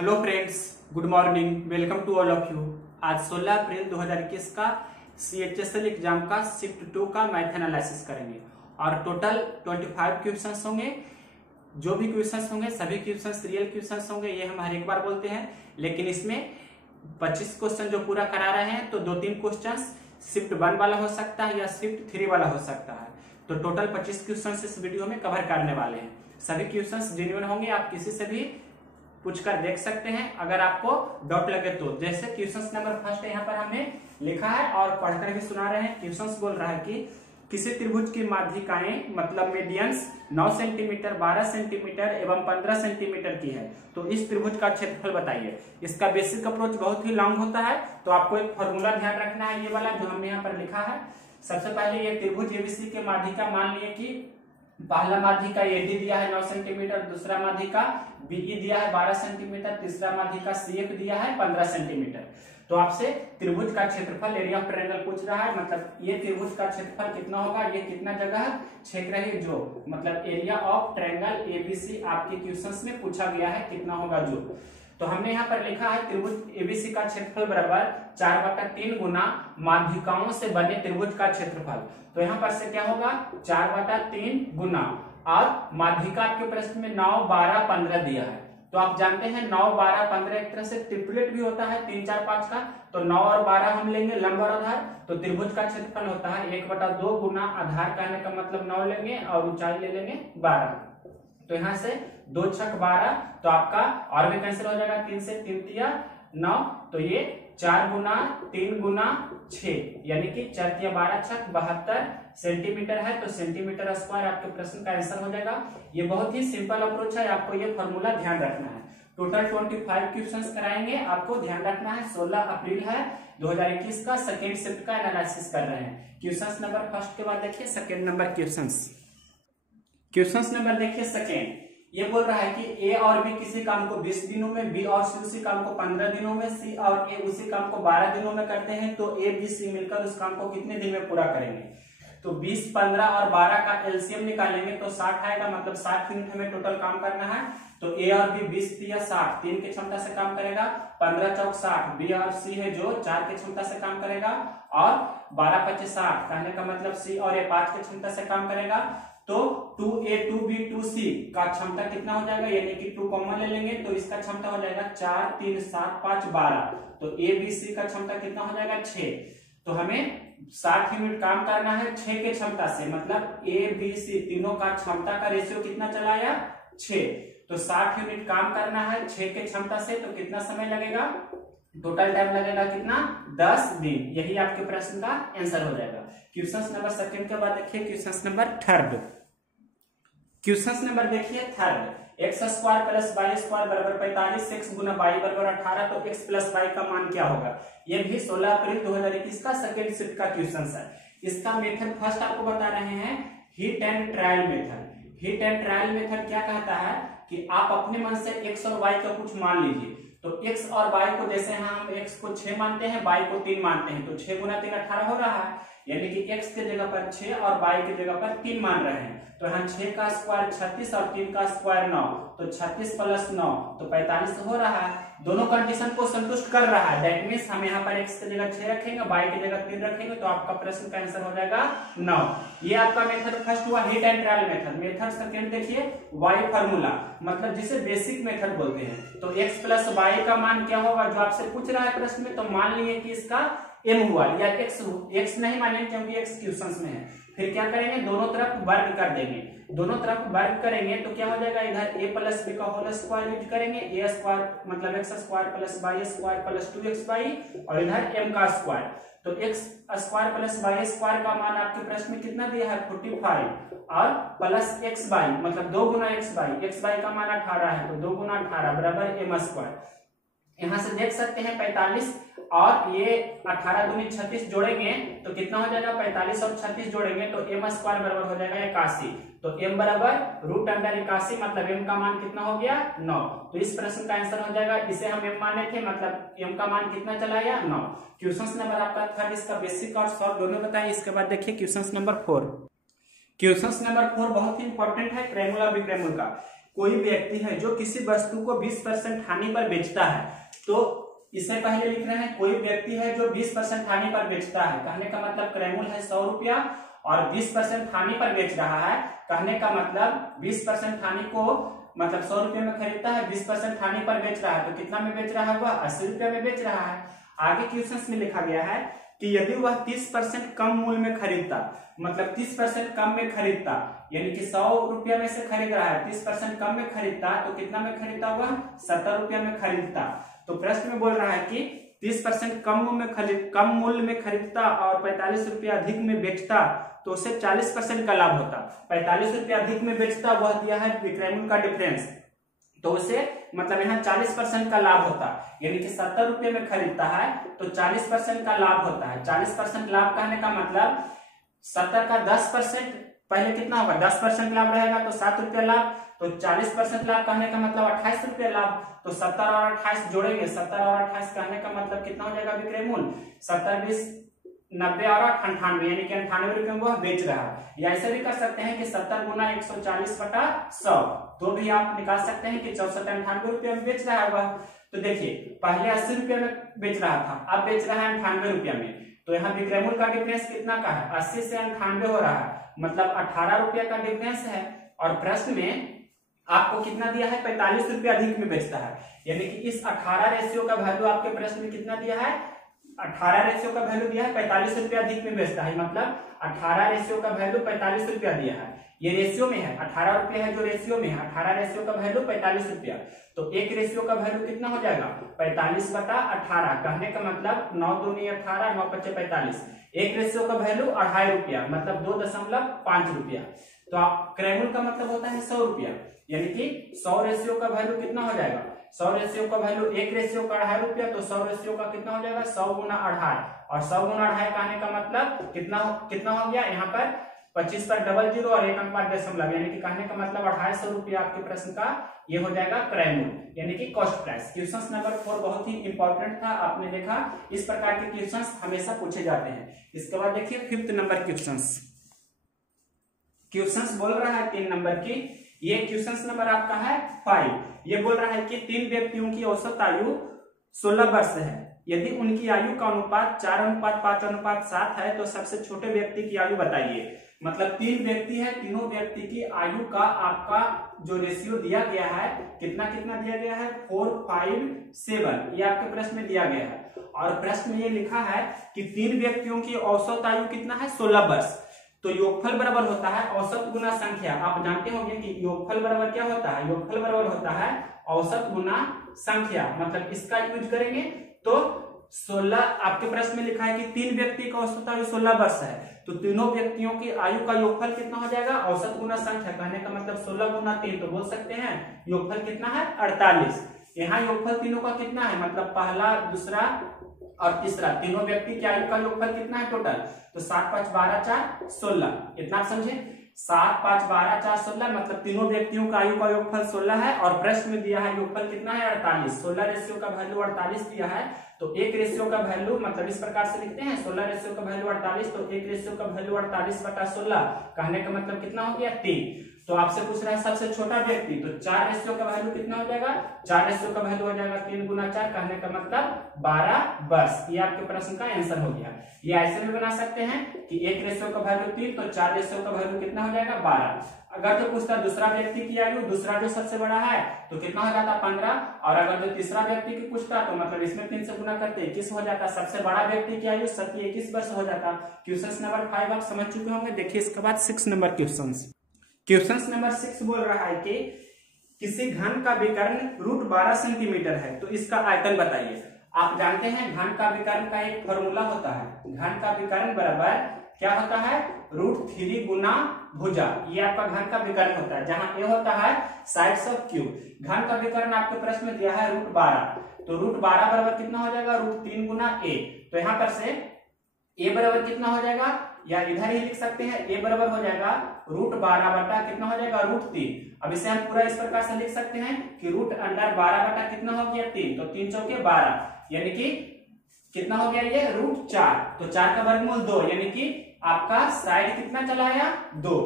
Hello friends, good morning. Welcome to all of you. आज 16 अप्रैल 2021 का CHSL exam का shift 2 का मैथ एनालिसिस करेंगे और टोटल 25 क्वेश्चंस होंगे। जो भी क्वेश्चंस होंगे सभी क्वेश्चंस रियल क्वेश्चंस होंगे, ये हम हर एक बार बोलते हैं। लेकिन इसमें 25 क्वेश्चन जो पूरा करा रहे हैं तो 2-3 क्वेश्चंस शिफ्ट 1 वाला हो सकता है या शिफ्ट 3 वाला हो सकता है। तो टोटल 25 क्वेश्चंस इस वीडियो में कवर करने वाले हैं। सभी क्वेश्चंस जेन्युइन होंगे, आप किसी से भी पूछकर देख सकते हैं अगर आपको डाउट लगे तो। जैसे क्वेश्चंस नंबर फर्स्ट यहाँ पर हमने लिखा है और पढ़कर भी सुना रहे हैं। क्वेश्चंस बोल रहा है कि किसी त्रिभुज की माध्यिकाएं मतलब मीडियंस 9 सेंटीमीटर, 12 सेंटीमीटर एवं 15 सेंटीमीटर की है, तो इस त्रिभुज का क्षेत्रफल बताइए। इसका बेसिक अप्रोच बहुत ही लॉन्ग होता है, तो आपको एक फॉर्मूला ध्यान रखना है, ये वाला जो हमने यहाँ पर लिखा है। सबसे पहले ये त्रिभुज एबीसी के माध्यिका मान लिए कि पहला माध्यिका एडी दिया है 9 सेंटीमीटर, दूसरा माध्यिका बीई दिया है 12 सेंटीमीटर, तीसरा माध्यिका सीएफ दिया है 15 सेंटीमीटर। तो आपसे त्रिभुज का क्षेत्रफल एरिया ऑफ ट्रायंगल पूछ रहा है, मतलब ये त्रिभुज का क्षेत्रफल कितना होगा, ये कितना जगह छेक रही है जो, मतलब एरिया ऑफ ट्रायंगल एबीसी आपके क्वेश्चंस में पूछा गया है कितना होगा जो। तो हमने यहाँ पर लिखा है त्रिभुज एबीसी का क्षेत्रफल बराबर 4/3 गुना माध्यिकाओं से बने त्रिभुज का क्षेत्रफल। तो यहाँ पर से क्या होगा 4/3 गुना, और माध्यिका आपके प्रश्न में 9, 12, 15 दिया है। तो आप जानते हैं 9, 12, 15 एक तरह से ट्रिपलेट भी होता है 3, 4, 5 का। तो 9 और 12 हम लेंगे लंब और आधार, तो त्रिभुज का क्षेत्रफल होता है 1/2 गुना आधार कहने का मतलब 9 लेंगे और ऊंचाई ले लेंगे 12। तो यहाँ से 2 छक 12, तो आपका और भी कैंसिल हो जाएगा, 3 से 3 तिया 9, तो ये 4 गुना 3 गुना 6 यानी कि 4 तिया 12 छक 72 सेंटीमीटर है। तो सेंटीमीटर स्क्वायर आपके प्रश्न का आंसर हो जाएगा। ये बहुत ही सिंपल अप्रोच है, आपको ये फॉर्मूला ध्यान रखना है। टोटल 25 क्वेश्चंस कराएंगे, आपको ध्यान रखना है। 16 अप्रैल है 2021 का सेकेंड शिफ्ट का एनालिसिस कर रहे हैं। क्वेश्चंस नंबर फर्स्ट के बाद देखिए सेकेंड नंबर क्वेश्चंस नंबर देखिए सेकेंड। ये बोल रहा है कि ए और बी किसी काम को 20 दिनों में, बी और सी उसी काम को 15 दिनों में, सी और ए उसी काम को 12 दिनों में करते हैं, तो ए बी सी मिलकर उस काम को कितने दिन में पूरा करेंगे। तो 20, 15 और 12 का एलसीएम निकालेंगे तो 60 आएगा, मतलब 60 यूनिट हमें टोटल काम करना है। तो ए और बी 20 या 60 3 की क्षमता से काम करेगा, 15 चौक 60, बी और सी है जो 4 की क्षमता से काम करेगा, और 12 25 60 कहने का मतलब सी और ए 5 की क्षमता से काम करेगा। तो 2a 2b 2c का क्षमता कितना हो जाएगा, यानी कि 2 कॉमन ले लेंगे तो इसका क्षमता हो जाएगा 4 3 7 5 12। तो a b c का क्षमता कितना हो जाएगा 6। तो हमें 60 यूनिट काम करना है 6 के क्षमता से, मतलब a b c तीनों का क्षमता का रेशियो कितना चला आया 6। तो 60 यूनिट काम करना है 6 के क्षमता से, तो कितना समय लगेगा, टोटल टाइम लगेगा कितना 10 दिन। यही आपके प्रश्न का आंसर हो जाएगा। क्वेश्चन नंबर सेकंड के बाद देखिए question number third. Question number देखिए third. X square plus Y square बराबर 45, एक्स गुना वाई बराबर 18, तो एक्स प्लस वाई का मान क्या होगा। ये भी 16 अप्रैल 2021 का सेकेंड शिफ्ट का क्वेश्चन है। इसका मेथड फर्स्ट आपको बता रहे हैं hit and trial method. Hit and trial method क्या कहता है कि आप अपने मन से एक्स और वाई का कुछ मान लीजिए। तो x और y को, जैसे हम x को 6 मानते हैं, y को 3 मानते हैं, तो 6 गुना 3 18 हो रहा है, यानी कि x के जगह पर 6 और y के जगह पर 3 मान रहे हैं। तो यहाँ 6 का स्क्वायर 36 और 3 का स्क्वायर 9, तो 36 प्लस 9 तो 45 हो रहा है। दोनों कंडीशन को संतुष्ट कर रहा है। दैट मीन्स हम यहाँ पर x की जगह 6 रखेंगे, y की जगह 3 रखेंगे, तो आपका प्रश्न का आंसर हो जाएगा 9। ये आपका मेथड फर्स्ट हुआ hit and trial method. Method second देखिए y फार्मूला, मतलब जिसे बेसिक मेथड बोलते हैं। तो x प्लस वाई का मान क्या होगा जो आपसे पूछ रहा है प्रश्न में। तो मान लिए कि इसका m हुआ या x नहीं मानेंगे क्योंकि x क्वेश्चंस में है। फिर क्या करेंगे, दोनों तरफ वर्ग कर देंगे। दोनों तरफ वर्ग करेंगे तो क्या हो जाएगा, इधर a प्लस बी का होल स्क्वायर यूज करेंगे, a स्क्वायर मतलब x square plus y square plus 2xy, और इधर m का स्क्वायर। तो x square plus y square का मान आपके प्रश्न में कितना दिया है 45, और प्लस xy मतलब 2 गुना xy का मान 18 है, तो 2 गुना 18 बराबर m स्क्वायर। यहाँ से देख सकते हैं 45 और ये 18 दूनी 36 जोड़ेंगे तो कितना हो जाएगा, 45 और 36 जोड़ेंगे तो m स्क्वायर बराबर हो जाएगा 81। तो m बराबर रूट अंडर 81, मतलब m का मान कितना हो गया 9। तो इस प्रश्न का आंसर हो जाएगा, इसे हम m माने थे, मतलब m का मान कितना चला गया 9। क्वेश्चन नंबर आपका थर्ड, इसका बेसिक और सॉल्व दोनों बताइए। इसके बाद देखिए क्वेश्चन नंबर 4। क्वेश्चन नंबर 4 बहुत ही इंपॉर्टेंट है, क्रेमुला विक्रेमुल का। कोई व्यक्ति है जो किसी वस्तु को 20% हानि पर बेचता है, तो इससे पहले लिख रहे हैं कोई व्यक्ति है जो 20% हानि पर बेचता है, कहने का मतलब क्रयमूल्य है 100 रुपया और 20% हानि पर बेच रहा है, कहने का मतलब 20% हानि को मतलब 100 रुपये में खरीदता है, 20% हानि पर बेच रहा है, तो कितना में बेच रहा है वह 80 रुपये में बेच रहा है। आगे क्वेश्चन में लिखा गया है कि यदि वह 30% कम मूल्य में खरीदता, मतलब 30% कम में खरीदता, यानी कि 100 रुपया में से खरीद रहा है, 30% कम में खरीदता तो कितना में खरीदता वह 70 रुपया में खरीदता। तो प्रश्न में बोल रहा है कि 30% कम मूल्य में खरीदता और 45 रुपया अधिक में बेचता तो उसे 40% का लाभ होता। 45 रुपया अधिक में बेचता, वह दिया है विक्रय मूल्य का डिफरेंस, तो उसे मतलब यहाँ 40% का लाभ होता, यानी कि 70 रुपये में खरीदता है तो 40% का लाभ होता है। 40% लाभ कहने का मतलब 70 का 10% पहले कितना होगा, 10% लाभ रहेगा तो 7 रुपया लाभ, तो 40% लाभ कहने का मतलब 28 रुपया लाभ, तो 70 और 28 जोड़ेंगे, 70 और 28 कहने का मतलब कितना हो जाएगा विक्रय मूल्य, 70 20 90 और 98, यानी कि 98 रुपये में वह बेच रहा है। या ऐसे भी कर सकते हैं कि 70 गुना 140/100, तो भी आप निकाल सकते हैं कि 6498 रुपये में बेच रहा है वह। तो देखिए पहले 80 रुपये में बेच रहा था, अब बेच रहा है 98 रुपये में, तो यहाँ विक्रय मूल्य का डिफरेंस कितना का है, 80 से 98 हो रहा है, मतलब 18 रुपये का डिफरेंस है। और प्रश्न में आपको कितना दिया है, 45 रुपये अधिक में बेचता है, यानी कि इस 18 रेशियो का वैल्यू आपके प्रश्न में कितना दिया है, 18 रेशियो का वैल्यू दिया है 45 रुपया अधिक में बेचता है, मतलब 18 रेशियो का वैल्यू 45 रुपया दिया है, ये रेशियो में है, 18 रुपया है जो रेशियो में है, 18 रेशियो का वैल्यू 45 रुपया, तो एक रेशियो का वैल्यू कितना हो जाएगा 45/18, कहने का मतलब 9 दूनी 18, 9 पच्चे 45, एक रेशियो का वैल्यू 2.5 रुपया, मतलब 2.5 रुपया। तो क्रय मूल्य का मतलब होता है 100 रुपया, यानी कि 100 रेशियो का वैल्यू कितना हो जाएगा, 100 रेशियो का वैल्यू एक रेशियो का 2.5 रुपया, तो 100 रेशियो का कितना हो जाएगा 100 गुना 2.5, और 100 गुना 2.5 कहने का मतलब कितना हो गया, यहाँ पर 25 पर 00 और 1 अंक बाद दशमलव, यानी कि कहने का मतलब 250 रुपया आपके प्रश्न का ये हो जाएगा क्रय मूल्य, यानी कि कॉस्ट प्राइस। क्वेश्चन नंबर 4 बहुत ही इंपॉर्टेंट था, आपने देखा इस प्रकार के क्वेश्चन हमेशा पूछे जाते हैं। इसके बाद देखिए 5th नंबर क्वेश्चन बोल रहा है 3 नंबर की, ये क्वेश्चन नंबर आपका है 5। ये बोल रहा है कि 3 व्यक्तियों की औसत आयु 16 वर्ष है, यदि उनकी आयु का अनुपात 4:5:7 है तो सबसे छोटे व्यक्ति की आयु बताइए। मतलब 3 व्यक्ति है, तीनों व्यक्ति की आयु का आपका जो रेशियो दिया गया है कितना दिया गया है 4, 5, 7, ये आपके प्रश्न में दिया गया है। और प्रश्न में ये लिखा है कि 3 व्यक्तियों की औसत आयु कितना है 16 वर्ष, तो योगफल बराबर होता है औसत गुना संख्या। आप जानते होंगे कि योगफल बराबर क्या होता है, योगफल बराबर होता है औसत गुना संख्या, मतलब इसका यूज करेंगे तो 16, आपके प्रश्न में लिखा है कि 3 व्यक्ति का औसत आयु 16 वर्ष है, तो तीनों व्यक्तियों की आयु का योगफल कितना हो जाएगा औसत गुना संख्या, कहने का मतलब 16 गुना 3, तो बोल सकते हैं योगफल कितना है 48। यहाँ योगफल तीनों का कितना है, मतलब पहला, दूसरा और तीसरा, तीनों व्यक्ति की आयु का योगफल कितना है टोटल, तो 7, 5, 12, 4, 16, इतना आप समझे, 7, 5, 12, 4, 16, मतलब तीनों व्यक्तियों का आयु का योगफल 16 है। और प्रश्न में दिया है योगफल कितना है 48, 16 रेशियो का वैल्यू 48 दिया है, तो एक रेशियो का वैल्यू मतलब इस प्रकार से लिखते हैं 16 रेशियो का वैल्यू 48, तो एक रेशियो का वैल्यू 48/16, कहने का मतलब कितना हो गया 3। तो आपसे पूछ रहा है सबसे छोटा व्यक्ति, तो 4 रेशियो का वैल्यू कितना हो जाएगा, 4 रेशियो का वैल्यू हो जाएगा 3 गुना 4, कहने का मतलब 12 वर्ष। ये आपके प्रश्न का आंसर हो गया। ये ऐसे भी बना सकते हैं कि एक रेशियो का वैल्यू 3, तो 4 रेशियो का वैल्यू कितना हो जाएगा 12। अगर जो पूछता दूसरा व्यक्ति की आयु, दूसरा जो सबसे बड़ा है तो कितना हो जाता 15, और अगर जो तीसरा व्यक्ति की पूछता तो मतलब इसमें 3 से गुना करते 21 हो जाता। सबसे बड़ा व्यक्ति की आयु 21 वर्ष हो जाता। क्वेश्चन नंबर 5 आप समझ चुके होंगे। देखिए इसके बाद 6 नंबर क्वेश्चन नंबर 6 बोल रहा है कि किसी घन का विकर्ण रूट 12 सेंटीमीटर है तो इसका आयतन बताइए। आप जानते हैं घन का विकर्ण का एक फॉर्मूला होता है, घन का विकर्ण बराबर क्या होता है √3 गुना भुजा, ये आपका घन का विकर्ण होता है, जहां ए होता है साइड्स ऑफ क्यूब। घन का विकर्ण आपके प्रश्न में दिया है √12, तो √12 बराबर कितना हो जाएगा √3 गुना ए। तो यहाँ पर से ए बराबर कितना हो जाएगा, या इधर ही लिख सकते हैं ए बराबर हो जाएगा √12 बटा कितना हो जाएगा √3। अब इसे हम पूरा इस प्रकार से लिख सकते हैं कि √12 बटा कितना हो गया 3, तो 3 चौके 12, यानी कि कितना हो गया ये √4, तो 4 का वर्गमूल 2, यानी कि आपका साइड कितना चला आया 2।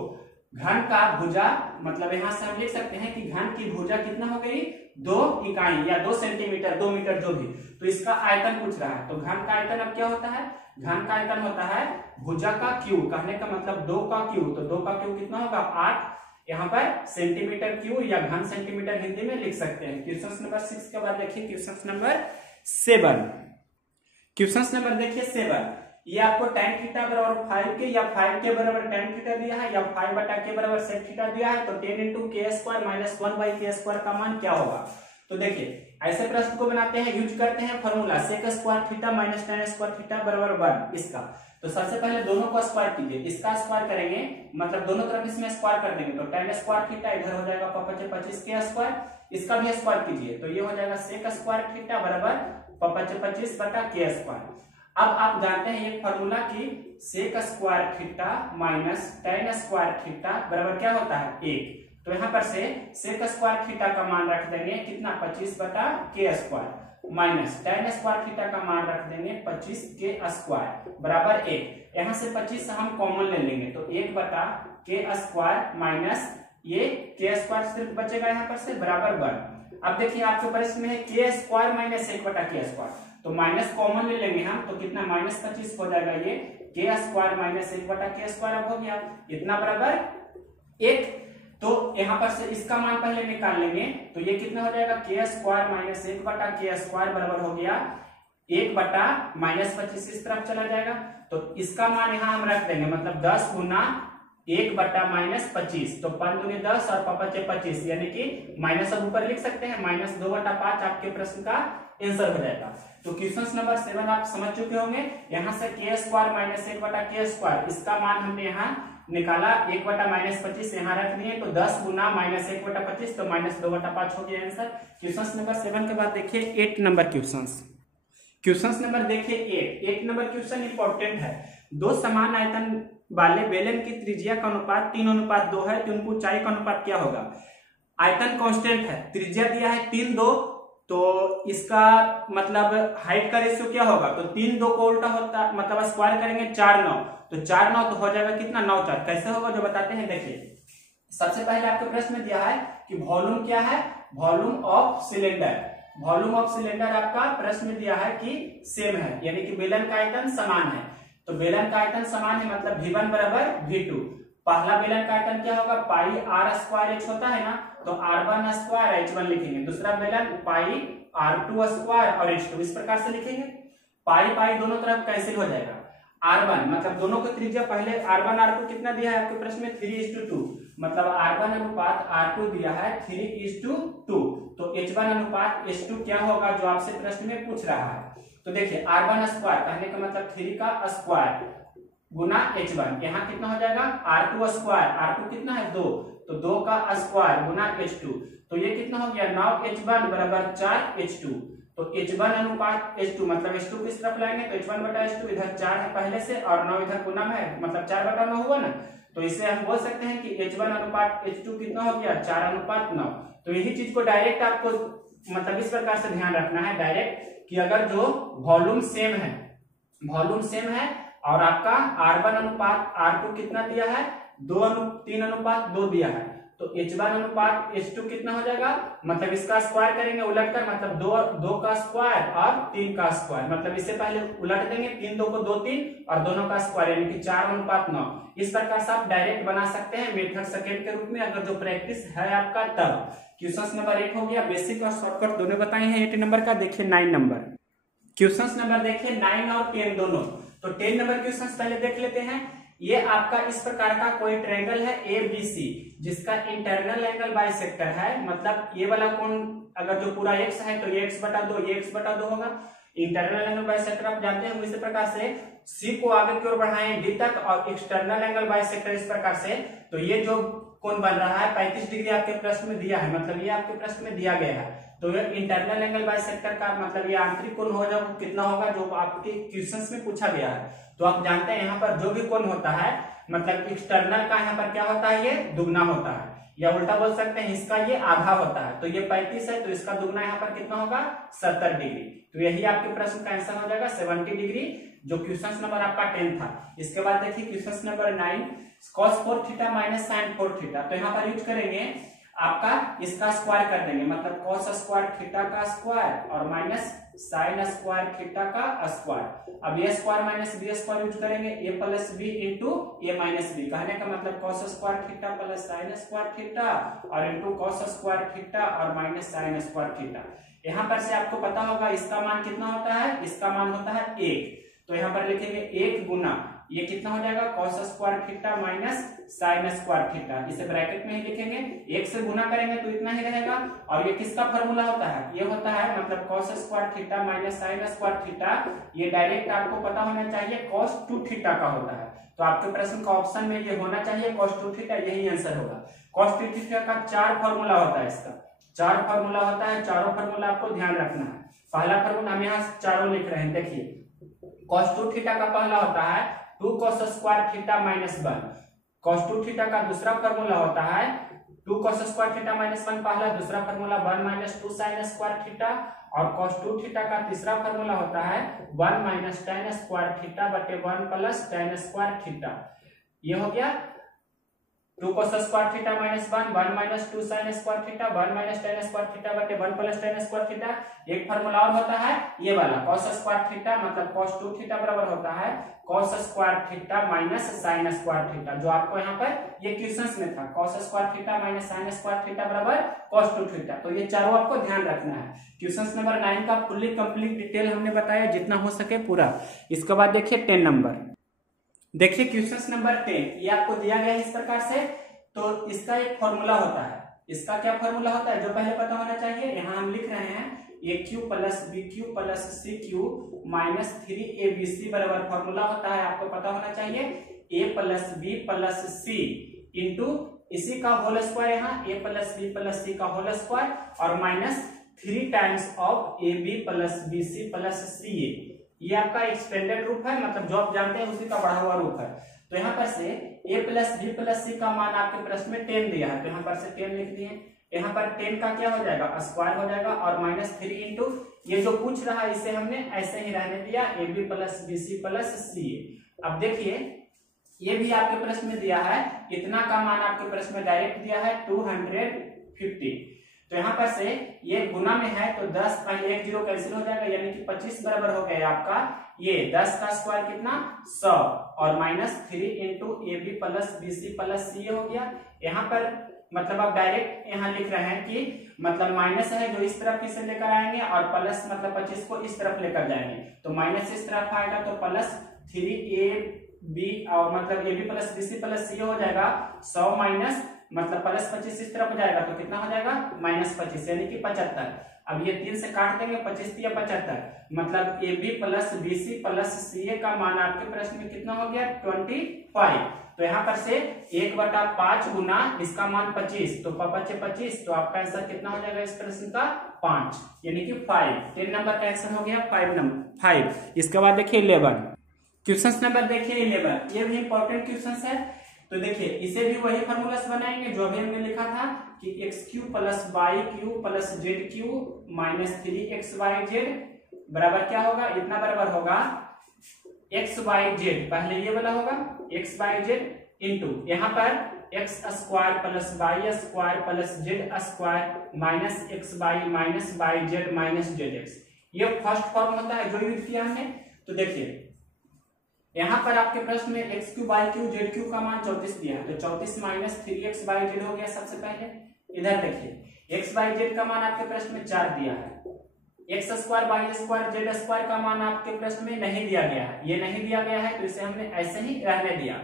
घन का भुजा, मतलब यहाँ से हम लिख सकते हैं कि घन की भुजा कितना हो गई, 2 इकाई या 2 सेंटीमीटर, 2 मीटर, जो भी। तो इसका आयतन पूछ रहा है, तो घन का आयतन अब क्या होता है, घन का आयतन होता है भुजा का क्यूब, कहने का मतलब 2 का क्यूब। तो 2 का क्यूब कितना होगा, 8। यहाँ पर सेंटीमीटर क्यूब या घन सेंटीमीटर हिंदी में लिख सकते हैं। क्वेश्चन नंबर 6 के बाद देखिए क्वेश्चन नंबर 7। क्वेश्चन नंबर देखिए 7, ये आपको tan थीटा बराबर 5 के या 5 के बराबर tan थीटा दिया है या 5 बटा के बराबर sec थीटा दिया है। तो 10 इंटू के स्क्वायर माइनस 1 बाई के स्क्वायर का मान क्या होगा। तो देखिए ऐसे प्रश्न को बनाते हैं, यूज करते हैं formula sec square theta minus tan square theta बराबर 1 इसका। तो सबसे पहले दोनों को स्क्वायर कीजिए, इसका स्क्वायर करेंगे मतलब दोनों तरफ इसमें स्क्वायर कर देंगे। तो tan स्क्वायर थीटा इधर हो जाएगा 25 के स्क्वायर, इसका भी स्क्वायर कीजिए तो ये हो जाएगा sec स्क्वायर थीटा बराबर 25 बटा के स्क्वायर। अब आप जानते हैं एक फॉर्मूला की sec square theta minus tan square theta बराबर क्या होता है, 1। तो यहाँ पर से सेक स्क्वायर थीटा का मान रख देंगे कितना, 25 बटा के square minus tan square theta का मान रख देंगे 25 के स्क्वायर बराबर 1। यहाँ से 25 हम कॉमन ले लेंगे तो 1 बटा के स्क्वायर माइनस ये के स्क्वायर सिर्फ बचेगा यहाँ पर से बराबर 1। अब देखिए आपके प्रश्न में है के स्क्वायर माइनस 1 बटा के स्क्वायर, तो माइनस कॉमन ले लेंगे हम तो कितना माइनस 25 हो जाएगा, ये के स्क्वायर माइनस 1 बटा के स्क्वायर अब हो गया इतना बराबर 1। तो यहाँ पर से इसका मान पहले निकाल लेंगे तो ये कितना हो जाएगा, के स्क्वायर माइनस 1 बटा के स्क्वायर बराबर हो गया 1 बटा माइनस 25 इस तरफ चला जाएगा। तो इसका मान यहाँ हम रख देंगे मतलब 10 गुना 1 बटा माइनस 25, तो 5 दूनी 10 और 5 25 यानी कि माइनस अब ऊपर लिख सकते हैं माइनस 2 बटा 5 आपके प्रश्न का आंसर हो जाएगा। तो क्वेश्चन नंबर 7 आप समझ चुके होंगे। यहाँ से के स्क्वायर माइनस 1 बटा के स्क्वायर इसका मान हमने यहाँ निकाला 1 बटा माइनस 25 यहाँ रख दिए तो 10 गुना माइनस 1 बटा 25 तो माइनस 2 बटा 5 हो गया आंसर। क्वेश्चन नंबर 7 के बाद देखिए 8 नंबर क्वेश्चन। क्वेश्चन नंबर देखिए 8 नंबर क्वेश्चन इंपॉर्टेंट है। दो समान आयतन वाले बेलन की त्रिज्या का अनुपात 3:2 है तो उनकी ऊंचाई का अनुपात क्या होगा। आयतन कांस्टेंट है, त्रिज्या दिया है 3:2 तो इसका मतलब हाइट का रेशियो क्या होगा, तो 3:2 को उल्टा होता मतलब स्क्वायर करेंगे 4:9 तो 4:9 तो हो जाएगा कितना 9:4। कैसे होगा जो बताते हैं देखिए। सबसे पहले आपके प्रश्न में दिया है कि वॉल्यूम क्या है, volume of cylinder. Volume of cylinder आपका प्रश्न में दिया है कि सेम है यानी कि बेलन का आयतन समान है। तो बेलन का आयतन समान है मतलब V1 बराबर V2। पहला बेलन का आयतन क्या होगा, पाई आर स्क्वायर एच होता है ना तो R1 स्क्वायर H1 लिखेंगे। दूसरा बेलन पाई R2 स्क्वायर और H2 इस प्रकार से लिखेंगे। पाई पाई दोनों तरफ कैंसिल हो जाएगा। R1 मतलब दोनों को त्रिज्या पहले R1 R2 कितना दिया है आपके प्रश्न में 3:2 मतलब R1 अनुपात R2 दिया है 3:2 तो H1 अनुपात H2 क्या होगा जो आपसे प्रश्न में पूछ रहा है। तो देखिए R1 स्क्वायर कहने का मतलब 3 का स्क्वायर गुना H1 यहाँ कितना हो जाएगा R2 स्क्वायर, R2 कितना है 2 तो 2 का स्क्वायर गुना H2 तो ये कितना हो गया 9H1 बराबर 4H2 तो H1 अनुपात H2 मतलब H2 किस तरफ लाएंगे तो H1 बटा H2 इधर 4 है पहले से और 9 इधर गुना में है मतलब 4 बटा 9 हुआ ना तो इसे हम बोल सकते हैं कि H1 अनुपात H2 कितना हो गया 4:9। तो यही चीज को डायरेक्ट आपको मतलब इस प्रकार से ध्यान रखना है डायरेक्ट कि अगर जो वॉल्यूम सेम है और आपका R1 अनुपात R2 कितना दिया है 3:2 दिया है तो H1 अनुपात H2 कितना हो जाएगा मतलब इसका स्क्वायर करेंगे उलटकर मतलब 2 का स्क्वायर और 3 का स्क्वायर मतलब इससे पहले उलट देंगे 3 2 को 2 3 और दोनों का स्क्वायर यानी कि 4:9। इस प्रकार से आप डायरेक्ट बना सकते हैं मेथड सेकंड के रूप में अगर जो प्रैक्टिस है आपका तब। क्वेश्चन नंबर 8 हो गया, बेसिक और शॉर्टकट दोनों बताए हैं 8 नंबर का। देखिए 9 नंबर क्वेश्चन नंबर देखिए 9 और 10 दोनों। तो 10 नंबर क्वेश्चन पहले देख लेते हैं। ये आपका इस प्रकार का कोई ट्रायंगल है ABC जिसका इंटरनल एंगल बाइसेक्टर है मतलब ये वाला कोण अगर जो पूरा x है तो ये x/2 ये x/2 होगा। इंटरनल एंगल बाइसेक्टर आप जानते हैं इसी प्रकार से C को आगे की ओर बढ़ाएं D तक और एक्सटर्नल एंगल बाइसेक्टर इस प्रकार से तो ये जो कोण बन रहा है 35 डिग्री आपके प्रश्न में दिया है मतलब ये आपके प्रश्न में दिया गया है। तो ये इंटरनल एंगल बाइसेक्टर का मतलब ये आंतरिक कोण हो जाए कितना होगा जो आपके क्वेश्चंस में पूछा गया है। तो आप जानते हैं यहाँ पर जो भी कोण होता है मतलब एक्सटर्नल का यहाँ पर क्या होता है ये दुगना होता है या उल्टा बोल सकते हैं इसका ये आधा होता है, तो ये 35 है, तो इसका दुगना यहाँ पर कितना होगा 70 डिग्री। तो यही आपके प्रश्न का आंसर हो जाएगा 70 डिग्री, जो क्वेश्चन नंबर आपका 10 था। इसके बाद देखिए question number 9, cos 4 theta minus sin 4 theta. तो यहाँ पर यूज करेंगे आपका इसका स्क्वायर कर देंगे, मतलब cos स्क्वायर थीटा का स्क्वायर और माइनस sin स्क्वायर थीटा का स्क्वायर। अब A square minus B square use करेंगे, A plus B into A minus B. कहने का मतलब cos square theta plus sin square theta और इंटू cos स्क्वायर थीटा और माइनस sin स्क्वायर थीटा। यहाँ पर से आपको पता होगा इसका मान कितना होता है, इसका मान होता है 1। तो यहाँ पर लिखेंगे 1 गुना ये कितना हो जाएगा cos square theta minus sin square theta. इसे ब्रैकेट में ही लिखेंगे, 1 से गुना करेंगे तो इतना ही रहेगा। और ये किसका फॉर्मूला होता है, ये होता है मतलब cos square theta minus sin square theta. ये डायरेक्ट आपको पता होना चाहिए cos 2 थीटा का होता है। तो आपके प्रश्न का ऑप्शन में ये होना चाहिए cos 2 थीटा, यही आंसर होगा। cos 2 थीटा का 4 फॉर्मूला होता है, इसका 4 फॉर्मूला होता है। चारों फॉर्मूला आपको ध्यान रखना है। पहला फॉर्मूला हम यहाँ चारों लिख रहे हैं, देखिए cos 2 थीटा का पहला होता है 2 cos square theta minus 1। cos 2 theta का दूसरा फॉर्मूला होता है 2 cos स्क्वायर थीटा माइनस 1 पहला, दूसरा formula 1 minus 2 sin square theta. और cos 2 थीटा का तीसरा फॉर्मूला होता है 1 माइनस tan स्क्वायर थीटा बटे 1 प्लस tan स्क्वायर थीटा। ये हो गया 2 cos square theta minus 1, 1 minus 2 sin square theta, 1 minus tan square theta बटे 1 प्लस tan स्क्वायर थीटा। एक फार्मूला और होता है ये वाला cos स्क्वायर थीटा, मतलब cos 2 थीटा बराबर होता है cos square theta minus sin square theta, जो आपको यहाँ पर ये क्वेश्चंस में था। cos square theta minus sin square theta बराबर cos 2 थीटा। तो ये चारों आपको ध्यान रखना है। क्वेश्चंस नंबर 9 का फुल्ली कंप्लीट डिटेल हमने बताया जितना हो सके पूरा। इसके बाद देखिए 10 नंबर, देखिए क्वेश्चन नंबर 10, ये आपको दिया गया है इस प्रकार से। तो इसका एक फॉर्मूला होता है, इसका क्या फॉर्मूला होता है जो पहले पता होना चाहिए। यहाँ हम लिख रहे हैं A cube plus B cube plus C cube minus 3abc बराबर फॉर्मूला होता है, आपको पता होना चाहिए a plus B plus C into इसी का होल स्क्वायर, यहाँ a plus B plus C का होल स्क्वायर और minus 3 times of A B plus B C plus C A. ये आपका एक्सपेंडेड रूप है, मतलब जो आप जानते हैं उसी का बढ़ा हुआ रूप है। तो यहाँ पर से a plus B plus C का मान आपके प्रश्न में 10 दिया है, तो यहाँ पर से 10 लिख दिए। यहाँ पर 10 का क्या हो जाएगा स्क्वायर हो जाएगा और माइनस 3 इंटू ये जो पूछ रहा है इसे हमने ऐसे ही रहने दिया A B plus B C plus C A. अब देखिए ये भी आपके प्रश्न में दिया है, इतना का मान आपके प्रश्न में डायरेक्ट दिया है 250। तो यहाँ पर से ये गुना में है तो 10 पहले 1 0 कैंसिल हो जाएगा, यानी कि 25 बराबर हो गया आपका ये 10 का स्क्वायर कितना 100 और minus 3 into A B plus B C plus C हो गया। यहाँ पर मतलब आप डायरेक्ट यहाँ लिख रहे हैं कि मतलब माइनस है जो इस तरफ इसे लेकर आएंगे और प्लस मतलब 25 को इस तरफ लेकर जाएंगे, तो माइनस इस तरफ आएगा तो प्लस 3ab और मतलब A B plus B C plus C हो जाएगा 100 माइनस मतलब प्लस 25 इस तरफ जाएगा तो कितना हो जाएगा माइनस 25 यानी कि 75। अब ये 3 से काट देंगे 25 या 75, मतलब A B plus B C plus C A का मान आपके प्रश्न में कितना हो गया 25। तो यहाँ पर से 1/5 गुना इसका मान 25, तो 25, तो आपका आंसर कितना हो जाएगा इस प्रश्न का 5 यानी कि 5। 10 नंबर का आंसर हो गया 5। इसके बाद देखिए 11 क्वेश्चन नंबर देखिए 11, ये भी इंपॉर्टेंट क्वेश्चन है। तो देखिए इसे भी वही फॉर्मूला बनाएंगे जो अभी हमने लिखा था कि x cube plus y cube plus z cube minus 3xyz बराबर क्या होगा, इतना बराबर होगा xyz, पहले ये वाला होगा xyz इंटू यहाँ पर x square plus Y square plus z square minus x y minus y z minus z x. ये फर्स्ट फॉर्म होता है जो यूज किया हमने। तो देखिए यहाँ पर आपके प्रश्न में x cube y cube z cube का मान 34 दिया है, तो 34 माइनस 3xyz हो गया सबसे पहले। इधर देखिए xyz का मान आपके प्रश्न में 4 दिया है, x square y square z square का मान आपके प्रश्न में नहीं दिया गया है, ये नहीं दिया गया है तो इसे हमने ऐसे ही रहने दिया।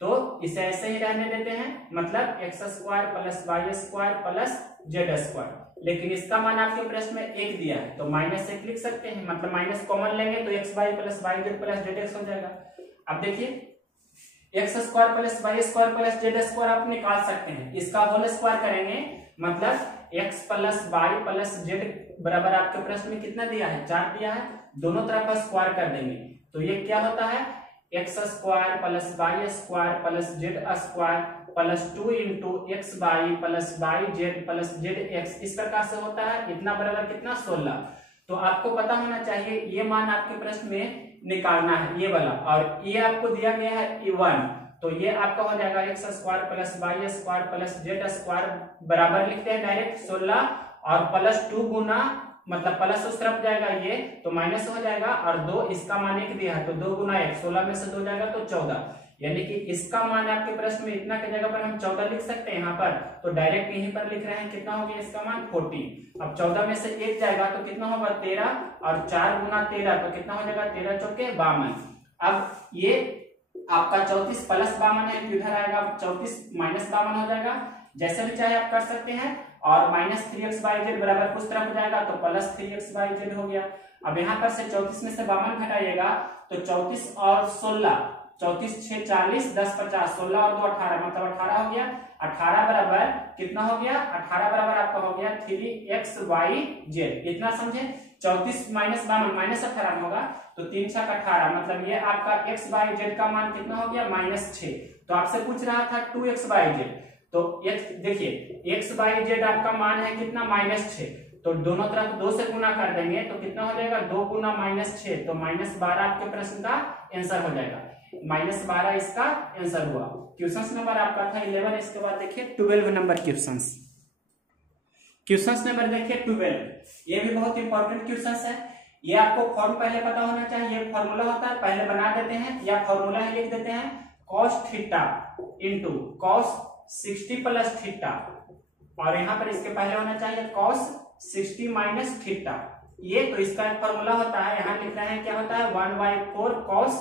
तो इसे ऐसे ही रहने देते हैं, मतलब x square plus Y square plus z square. लेकिन इसका मान आपके प्रश्न में 1 दिया है तो माइनस 1 लिख सकते हैं, मतलब माइनस कॉमन लेंगे तो x y plus y z plus z x हो जाएगा। अब देखिए x square plus Y square plus z square आप निकाल सकते हैं, इसका होल स्क्वायर करेंगे मतलब x plus y plus z बराबर आपके प्रश्न में कितना दिया है 4 दिया है, दोनों तरफ स्क्वायर कर देंगे तो ये क्या होता है x square plus Y square plus z square +2 into x y plus y z plus z x, इस प्रकार से होता है। इतना बराबर कितना 16। तो आपको पता होना चाहिए ये मान आपके प्रश्न में निकालना है ये वाला, और ये आपको दिया गया है 1, तो ये आपका हो जाएगा x square plus Y square plus z square बराबर लिखते हैं डायरेक्ट 16, और +2 गुना मतलब प्लस उस तरफ जाएगा ये तो माइनस हो जाएगा, और 2 इसका मान 1 दिया है तो 2 गुना 1, 16 में से 2 जाएगा तो 14, यानी कि इसका मान आपके प्रश्न में इतना की जगह पर हम 14 लिख सकते हैं यहाँ पर, तो डायरेक्ट यहीं पर लिख रहे हैं कितना हो गया इसका मान 14। अब 14 में से 1 जाएगा तो कितना होगा 13, और 4 गुना 13 तो कितना हो जाएगा 13 चौके 52। अब ये आपका 34 प्लस 52 है, इधर आएगा 34 माइनस 52 हो जाएगा, जैसे भी चाहे आप कर सकते हैं। और -3xyz बराबर कुछ तरफ हो जाएगा तो +3xyz हो गया। अब यहाँ पर से 34 में से 52 घटाइएगा तो 34 और 16, 34 6 40 10 50, 16 और 2 18, मतलब 18 हो गया। 18 बराबर कितना हो गया, 18 बराबर आपका हो गया 3xyz, इतना समझे। 34 माइनस 52 माइनस 18 होगा तो 3 6 18, मतलब ये आपका xyz का मान कितना हो गया -6। तो आपसे पूछ रहा था 2xyz, तो देखिए xyz आपका मान है कितना -6, तो दोनों तरफ 2 से गुना कर देंगे तो कितना हो जाएगा 2 गुना -6, तो -12 आपके प्रश्न का आंसर हो जाएगा। -12 इसका आंसर हुआ। क्वेश्चन नंबर आपका था 11। इसके बाद देखिए 12 नंबर क्वेश्चन नंबर देखिए 12, ये भी बहुत इंपॉर्टेंट क्वेश्चन है। ये आपको फॉर्म पहले पता होना चाहिए, ये फॉर्मूला होता है पहले बना देते हैं या फॉर्मूला ही लिख देते हैं, cos theta into cos 60 plus theta, और यहाँ पर इसके पहले होना चाहिए cos 60 माइनस थीटा, ये तो इसका फॉर्मूला होता है। यहाँ लिख रहे हैं क्या होता है 1/4 cos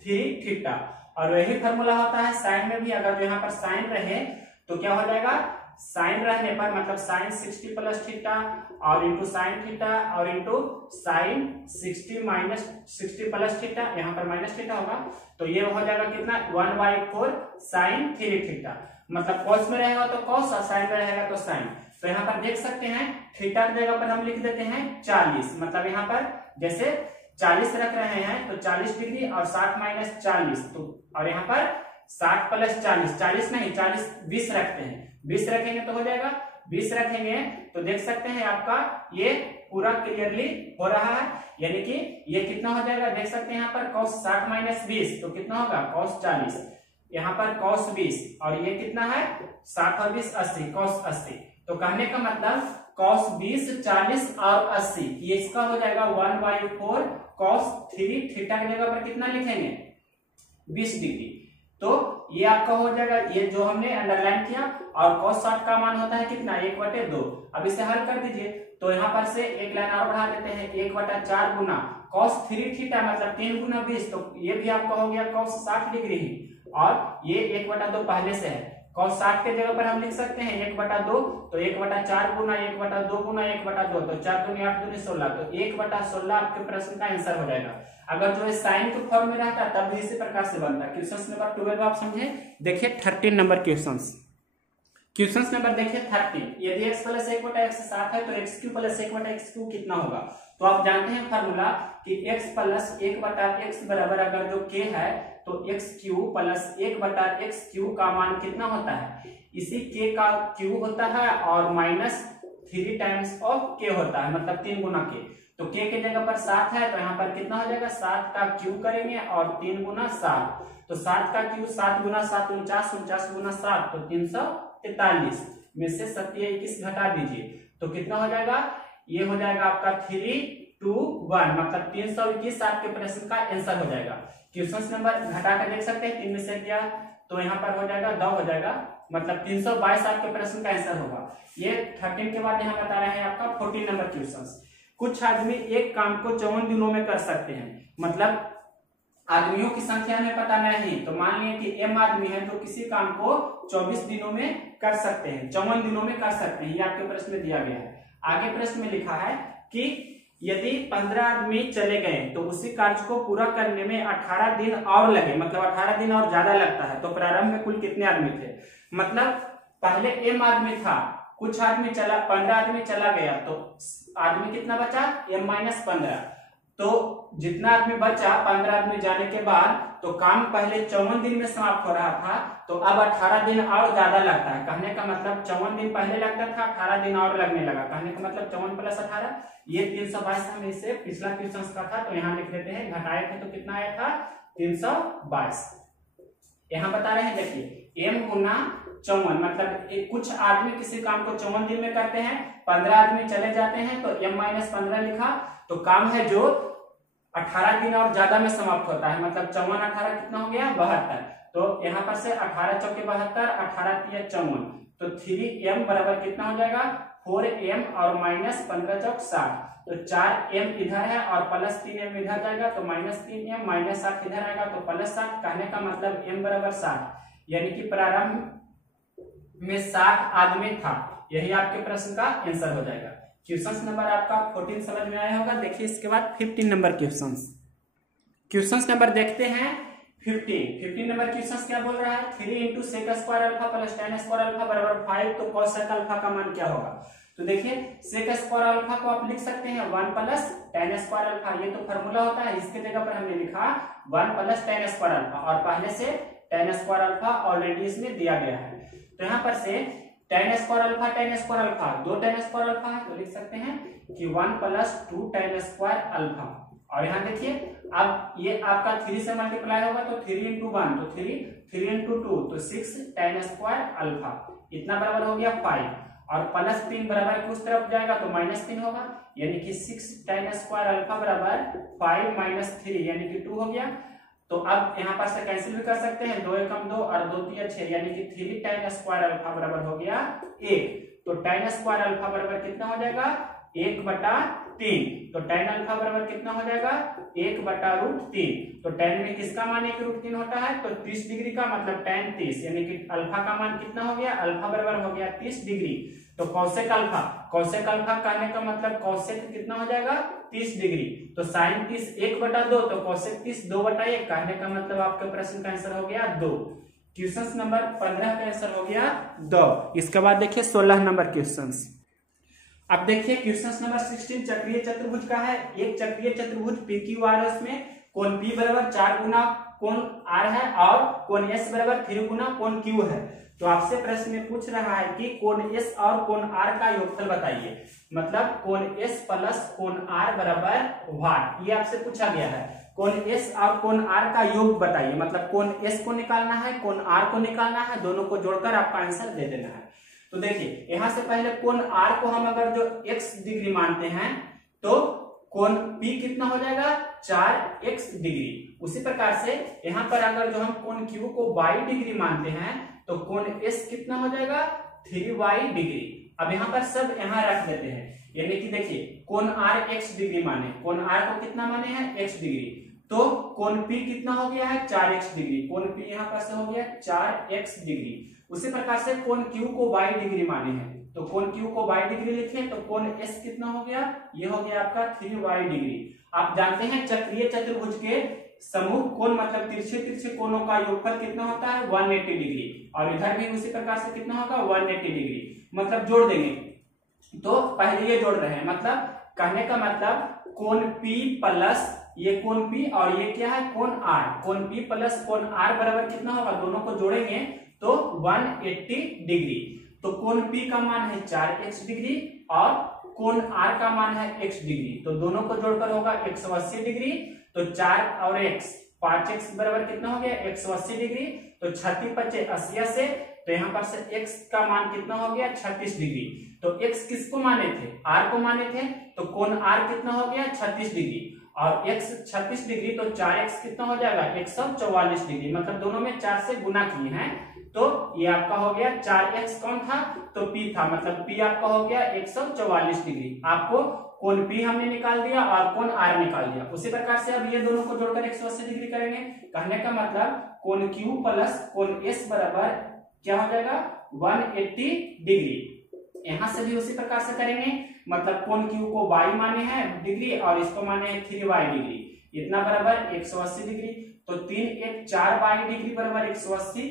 3 थीटा, और वही फॉर्मूला होता है साइन में भी। अगर जो यहाँ पर साइन रहे तो क्या हो जाएगा, साइन रहने पर मतलब साइन 60 प्लस थीटा और इंटू साइन थीटा और into sine 60 minus 60 plus theta, यहाँ पर माइनस थीटा होगा, तो ये हो जाएगा कितना 1/4 साइन 3 थीटा, मतलब कॉस में रहेगा तो कॉस और साइन में रहेगा तो साइन। तो यहाँ पर देख सकते हैं थीटा की जगह पर हम लिख देते हैं 40, मतलब यहाँ पर जैसे 40 रख रहे हैं तो 40 डिग्री और 60 माइनस 40, तो और यहाँ पर 60 प्लस 40, 40 नहीं 40 20 रखते हैं, 20 रखेंगे तो हो जाएगा, 20 रखेंगे तो देख सकते हैं आपका ये पूरा क्लियरली हो रहा है, यानी कि ये कितना हो जाएगा देख सकते हैं यहाँ पर cos 60 माइनस 20 तो कितना होगा cos 40, यहाँ पर cos 20 और ये कितना है 60 और 20 80, cos 80। तो कहने का मतलब cos 20 40 और 80 ये इसका हो जाएगा 1/4 cos 3 थीटा की जगह पर कितना लिखेंगे 20 डिग्री। तो ये आपका हो जाएगा, ये जो हमने अंडरलाइन किया, और cos 60 का मान होता है कितना 1/2। अब इसे हल कर दीजिए तो यहाँ पर से एक लाइन और बढ़ा देते हैं 1/4 गुना cos 3 थीटा मतलब 3 गुना 20, तो ये भी आपका हो गया cos 60 डिग्री ही, और ये 1/2 पहले से है। cos 60 के जगह पर हम लिख सकते हैं 1/2, तो 1/4 गुना 1/2 गुना 1/2, तो 4 दूनी 8 दूनी 16, तो 1/16 आपके प्रश्न का आंसर हो जाएगा। अगर जो साइन के फॉर्म में रहता तब भी इसी प्रकार से बनता। क्वेश्चन नंबर 12 आप समझे। देखिए 13 नंबर क्वेश्चन नंबर देखिए 13, यदि x प्लस 1/x 7 है तो x³ प्लस 1/x³ कितना होगा। तो आप जानते हैं फॉर्मूला कि x प्लस 1/x बराबर अगर जो k है तो x³ प्लस 1/x³ का मान कितना होता है, इसी k का q होता है और माइनस 3 टाइम्स ऑफ k होता है, मतलब 3 गुना k। तो k के जगह पर 7 है तो यहाँ पर कितना हो जाएगा 7 का q करेंगे और 3 गुना 7, तो 7 का q 7 गुना 7 49, 49 गुना 7 तो 343 में से 21 घटा दीजिए तो कितना हो जाएगा, ये हो जाएगा आपका 321, मतलब 321 आपके प्रश्न का आंसर हो जाएगा। क्वेश्चन नंबर घटा कर देख सकते हैं 3 में से क्या तो यहाँ पर हो जाएगा 2 हो जाएगा, मतलब 322 आपके प्रश्न का आंसर होगा। ये 13 के बाद यहाँ बता रहे हैं आपका 14 नंबर क्वेश्चन। कुछ आदमी एक काम को 54 दिनों में कर सकते हैं, मतलब आदमियों की संख्या में पता नहीं, तो मान लिया कि m आदमी है तो किसी काम को 24 दिनों में कर सकते हैं, 54 दिनों में कर सकते हैं, ये आपके प्रश्न में दिया गया है। आगे प्रश्न में लिखा है कि यदि 15 आदमी चले गए तो उसी कार्य को पूरा करने में 18 दिन और लगे, मतलब 18 दिन और ज्यादा लगता है, तो प्रारंभ में कुल कितने आदमी थे, मतलब पहले m आदमी था, कुछ आदमी चला 15 आदमी चला गया तो आदमी कितना बचा m-15, तो जितना आदमी बचा 15 आदमी जाने के बाद, तो काम पहले 54 दिन में समाप्त हो रहा था, तो अब 18 दिन और ज्यादा लगता है। कहने का मतलब 54 दिन पहले लगता था, 18 दिन और लगने लगा। कहने का मतलब 54 प्लस 18 ये 322 हम इसे पिछला क्वेश्चन का था, तो यहाँ लिख लेते हैं। घटाए थे तो कितना आया था 322। यहाँ बता रहे हैं, देखिए m गुना 54, मतलब कुछ आदमी किसी काम को 54 दिन में करते हैं, 15 आदमी चले जाते हैं, तो m माइनस 15 लिखा। तो काम है जो 18 दिन और ज्यादा में समाप्त होता है, मतलब 54 18 कितना हो गया 72। तो यहाँ पर से 18 चौके 72, 18 तिया 54, तो 3m बराबर कितना हो जाएगा 4m और माइनस 15 चौक 60। तो 4m इधर है और प्लस 3m इधर जाएगा, तो माइनस 3m, माइनस 60 इधर आएगा तो प्लस 60। कहने का मतलब m बराबर 60, यानी कि प्रारंभ में 60 आदमी था। यही आपके प्रश्न का आंसर हो जाएगा। क्वेश्चन नंबर आपका 14 समझ में आया होगा। देखिए इसके बाद 15 नंबर क्वेश्चन नंबर देखते हैं। 15 नंबर क्वेश्चन क्या बोल रहा है, 3 into sec square alpha plus tan square alpha बराबर 5, तो कोसेक अल्फा का मान क्या होगा। तो देखिए सेक स्क्वायर अल्फा को आप लिख सकते हैं 1 प्लस tan स्क्वायर अल्फा, ये तो फॉर्मूला होता है। इसके जगह पर हमने लिखा 1 प्लस tan स्क्वायर अल्फा, और पहले से tan स्क्वायर अल्फा ऑलरेडी इसमें दिया गया है। तो यहाँ पर से tan स्क्वायर अल्फा, दो tan स्क्वायर अल्फा है, तो लिख सकते हैं कि 1 प्लस 2 tan स्क्वायर अल्फा। और यहाँ देखिए अब ये आपका 3 से मल्टीप्लाई होगा, तो 3 इंटू 1 तो 3 इंटू 2 तो 6 tan स्क्वायर अल्फा, इतना बराबर हो गया 5। और प्लस 3 बराबर उस तरफ जाएगा तो माइनस 3 होगा, यानी कि 6 tan स्क्वायर अल्फा बराबर 5 माइनस 3 यानी कि 2 हो गया। तो अब यहाँ पर से कैंसिल भी कर सकते हैं, 2 एकम 2 और 2 तिया 6, यानी कि 3 tan स्क्वायर अल्फा बराबर हो गया 1। तो tan स्क्वायर अल्फा बराबर कितना हो जाएगा 1/3। तो tan अल्फा बराबर कितना हो जाएगा 1/√3। तो tan में किसका मान 1/√3 होता है, तो 30 डिग्री का, मतलब tan 30, यानी कि अल्फा का मान कितना हो गया, अल्फा बराबर हो गया 30 डिग्री। तो कौसेक अल्फा कहने का मतलब कौसेक कितना हो जाएगा 30 डिग्री। तो साइन 30 1/2, तो कौसेक 30 2/1। कहने का मतलब आपके प्रश्न का आंसर हो गया 2। क्वेश्चन नंबर 15 का आंसर हो गया 2। इसके बाद देखिए 16 नंबर क्वेश्चन। अब देखिए क्वेश्चन नंबर 16 चक्रीय चतुर्भुज का है। एक चक्रीय चतुर्भुज PQR, उसमें कोण P बराबर 4 गुना कोण R है और कोण S बराबर 3 गुना कोण Q है। तो आपसे प्रश्न में पूछ रहा है कि कोण S और कोण R का योगफल बताइए, मतलब कोण S प्लस कोण R बराबर व्हाट, ये आपसे पूछा गया है। कोण S और कोण R का योग बताइए, मतलब कोण S को निकालना है, कोण R को निकालना है, दोनों को जोड़कर आपका आंसर दे देना है। तो देखिए यहाँ से पहले कोण R को हम अगर जो x डिग्री मानते हैं, तो कोण P कितना हो जाएगा 4x डिग्री। उसी प्रकार से यहाँ पर अगर जो हम कोण Q को y डिग्री मानते हैं, तो कोण S कितना हो जाएगा 3y डिग्री। अब यहाँ पर सब यहाँ रख देते हैं, यानी कि देखिए कोण R x डिग्री माने, कोण R को कितना माने हैं x डिग्री, तो कोण P कितना हो गया है 4x डिग्री। कोण P यहाँ पर से हो गया 4x डिग्री। उसी प्रकार से कोण Q को y डिग्री माने हैं, तो कोण Q को y डिग्री लिखे, तो कोण S कितना हो गया, ये हो गया आपका 3y डिग्री। आप जानते हैं चक्रीय चतुर्भुज के समूह कोण मतलब तिरछे कोणों का योगफल कितना होता है 180 डिग्री, और इधर भी उसी प्रकार से कितना होगा 180 डिग्री। मतलब जोड़ देंगे, तो पहले ये जोड़ रहे हैं, मतलब कहने का मतलब कोण P प्लस ये कोण P और ये क्या है कोण R, कोण P प्लस कोण R बराबर कितना होगा, दोनों को जोड़ेंगे तो 180 डिग्री। तो कोण P का मान है 4x डिग्री और कोण R का मान है x डिग्री, तो दोनों को जोड़कर होगा 180 डिग्री। तो 4 और x 5x बराबर कितना हो गया 180 डिग्री। तो 36 × 80 से, तो यहाँ पर से x का मान कितना हो गया 36 डिग्री। तो x किसको माने थे, R को माने थे, तो कोण R कितना हो गया 36 डिग्री और x 36 डिग्री, तो 4x कितना हो जाएगा 144 डिग्री। मतलब दोनों में 4 से गुना किए हैं, तो ये आपका हो गया 4x कौन था, तो P था, मतलब P आपका हो गया 144 डिग्री। आपको कोण P हमने निकाल दिया और कोण R निकाल दिया। उसी प्रकार से अब ये दोनों को जोड़कर 180 डिग्री करेंगे। कहने का मतलब कोण Q प्लस कोण S बराबर क्या हो जाएगा 180 डिग्री। यहाँ से भी उसी प्रकार से करेंगे, मतलब कोण Q को y माने हैं डिग्री और इसको माने हैं 3y डिग्री, इतना बराबर 180 डिग्री। तो 3 1 4y डिग्री बराबर 180,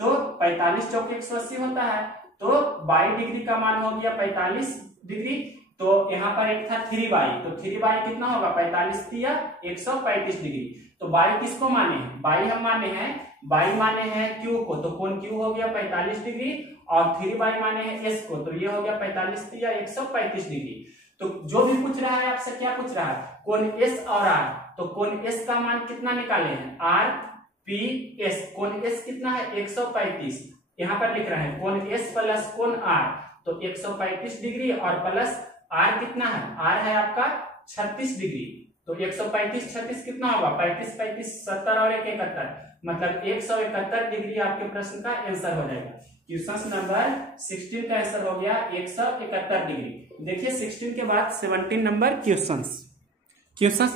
तो 45 चौके 180 होता है, तो y डिग्री का मान हो गया 45 डिग्री। तो यहाँ पर एक था 3y, तो 3y कितना होगा 45 या 135 डिग्री। तो y किसको माने हैं, y हम माने हैं, y माने हैं q को, तो कोण q हो गया 45 डिग्री, और 3y माने हैं s को, तो ये हो गया 45 या 135 डिग्री। तो जो भी पूछ रहा है आपसे, क्या पूछ रहा है, कोण s और r, तो कोण s का मान कितना निकाले हैं, r p s, कोण s कितना है 135, यहाँ पर लिख रहे हैं कोण s प्लस कोण r, तो 135 डिग्री और प्लस r कितना है, r है आपका 36 डिग्री, तो 135 36 कितना होगा 35 35 70 और 1 71, मतलब 171 डिग्री आपके प्रश्न का आंसर हो जाएगा। क्वेश्चन नंबर 16 का आंसर हो गया 171 डिग्री। देखिए 16 के बाद 17 नंबर क्वेश्चन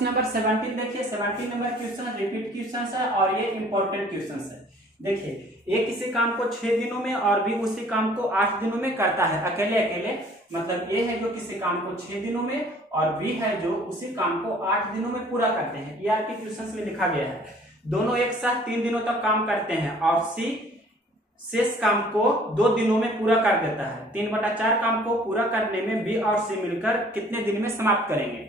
नंबर 17 देखिए 17 नंबर क्वेश्चन रिपीट क्वेश्चन है और ये इंपॉर्टेंट क्वेश्चन है। देखिए ए किसी काम को 6 दिनों में और बी उसी काम को 8 दिनों में करता है अकेले अकेले, मतलब ए है जो किसी काम को 6 दिनों में और बी है जो उसी काम को 8 दिनों में पूरा करते हैं। ये आपके क्वेश्चन में लिखा गया है। दोनों एक साथ 3 दिनों तक काम करते हैं और सी शेष काम को 2 दिनों में पूरा कर देता है। 3/4 काम को पूरा करने में बी और सी मिलकर कितने दिन में समाप्त करेंगे।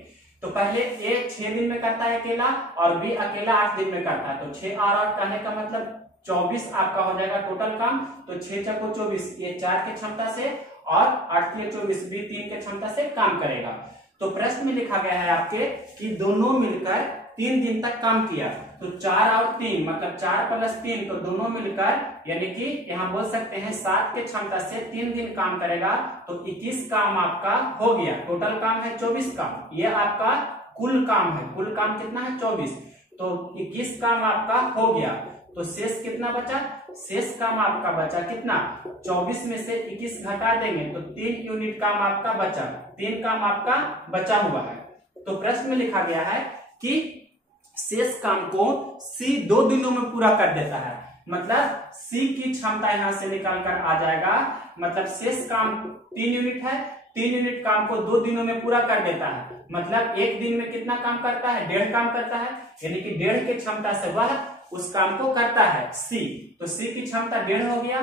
तो पहले ए 6 दिन में करता है अकेला और बी अकेला 8 दिन में करता है, तो 6 और 8 कहने का मतलब 24 आपका हो जाएगा टोटल काम। तो 6 चको 24, ये 4 की क्षमता से और 8 के 24 बी 3 के क्षमता से काम करेगा। तो प्रश्न में लिखा गया है आपके कि दोनों मिलकर 3 दिन तक काम किया, तो 4 और 3 मतलब 4 प्लस 3, तो दोनों मिलकर यानी कि यहाँ बोल सकते हैं 7 के क्षमता से 3 दिन काम करेगा, तो 21 काम आपका हो गया। टोटल काम है 24 काम, ये आपका कुल काम है। कुल काम कितना है 24, तो 21 काम आपका हो गया। तो शेष कितना बचा, शेष काम आपका बचा कितना 24 में से 21 घटा देंगे तो 3 यूनिट काम आपका बचा, 3 काम आपका बचा हुआ है। तो प्रश्न में लिखा गया है कि शेष काम को सी 2 दिनों में पूरा कर देता है, मतलब सी की क्षमता यहां से निकाल कर आ जाएगा, मतलब शेष काम 3 यूनिट है, 3 यूनिट काम को 2 दिनों में पूरा कर देता है, मतलब 1 दिन में कितना काम करता है 1.5 काम करता है, यानी कि 1.5 की क्षमता से वह उस काम को करता है सी। तो सी की क्षमता 1.5 हो गया।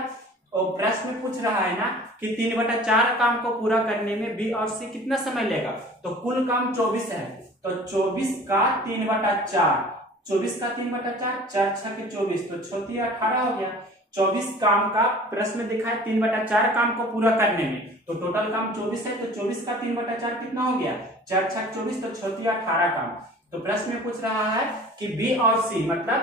और प्रश्न में पूछ रहा है ना कि 3/4 काम को पूरा करने में बी और सी कितना समय लेगा, तो कुल काम 24 है, तो 24 का 3/4, 24 का 3/4, 4 6 के 24, तो 6 18 हो गया। 24 काम का प्रश्न में दिखा है 3/4 काम को पूरा करने में, तो टोटल काम 24 है, तो 24 का 3/4 कितना हो गया 4 6 24, तो 6 18 काम। तो प्रश्न में पूछ रहा है कि बी और सी मतलब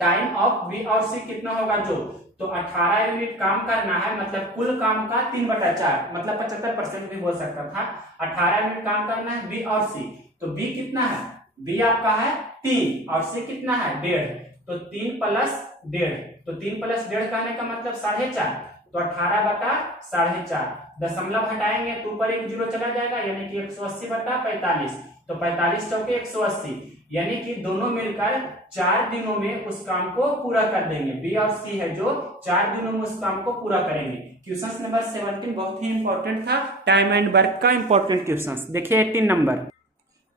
टाइम ऑफ बी और सी कितना होगा जो, तो 18 यूनिट काम करना है, मतलब कुल काम का 3/4 मतलब 75% भी बोल सकता था। 18 यूनिट काम करना है बी और सी, तो बी कितना है, बी आपका है 3 और सी कितना है 1.5, तो 3 प्लस 1.5, तो 3 प्लस 1.5 कहने का मतलब 4.5, तो 18/4.5, दशमलव हटाएंगे तो ऊपर एक 0 चला जाएगा, यानी कि 180/45, तो 45 चौके 180, यानी कि दोनों मिलकर 4 दिनों में उस काम को पूरा कर देंगे। बी और सी है जो 4 दिनों में उस काम को पूरा करेंगे। क्वेश्चन नंबर 17 बहुत ही इंपॉर्टेंट था, टाइम एंड वर्क का इंपॉर्टेंट क्वेश्चन। देखिए 18 नंबर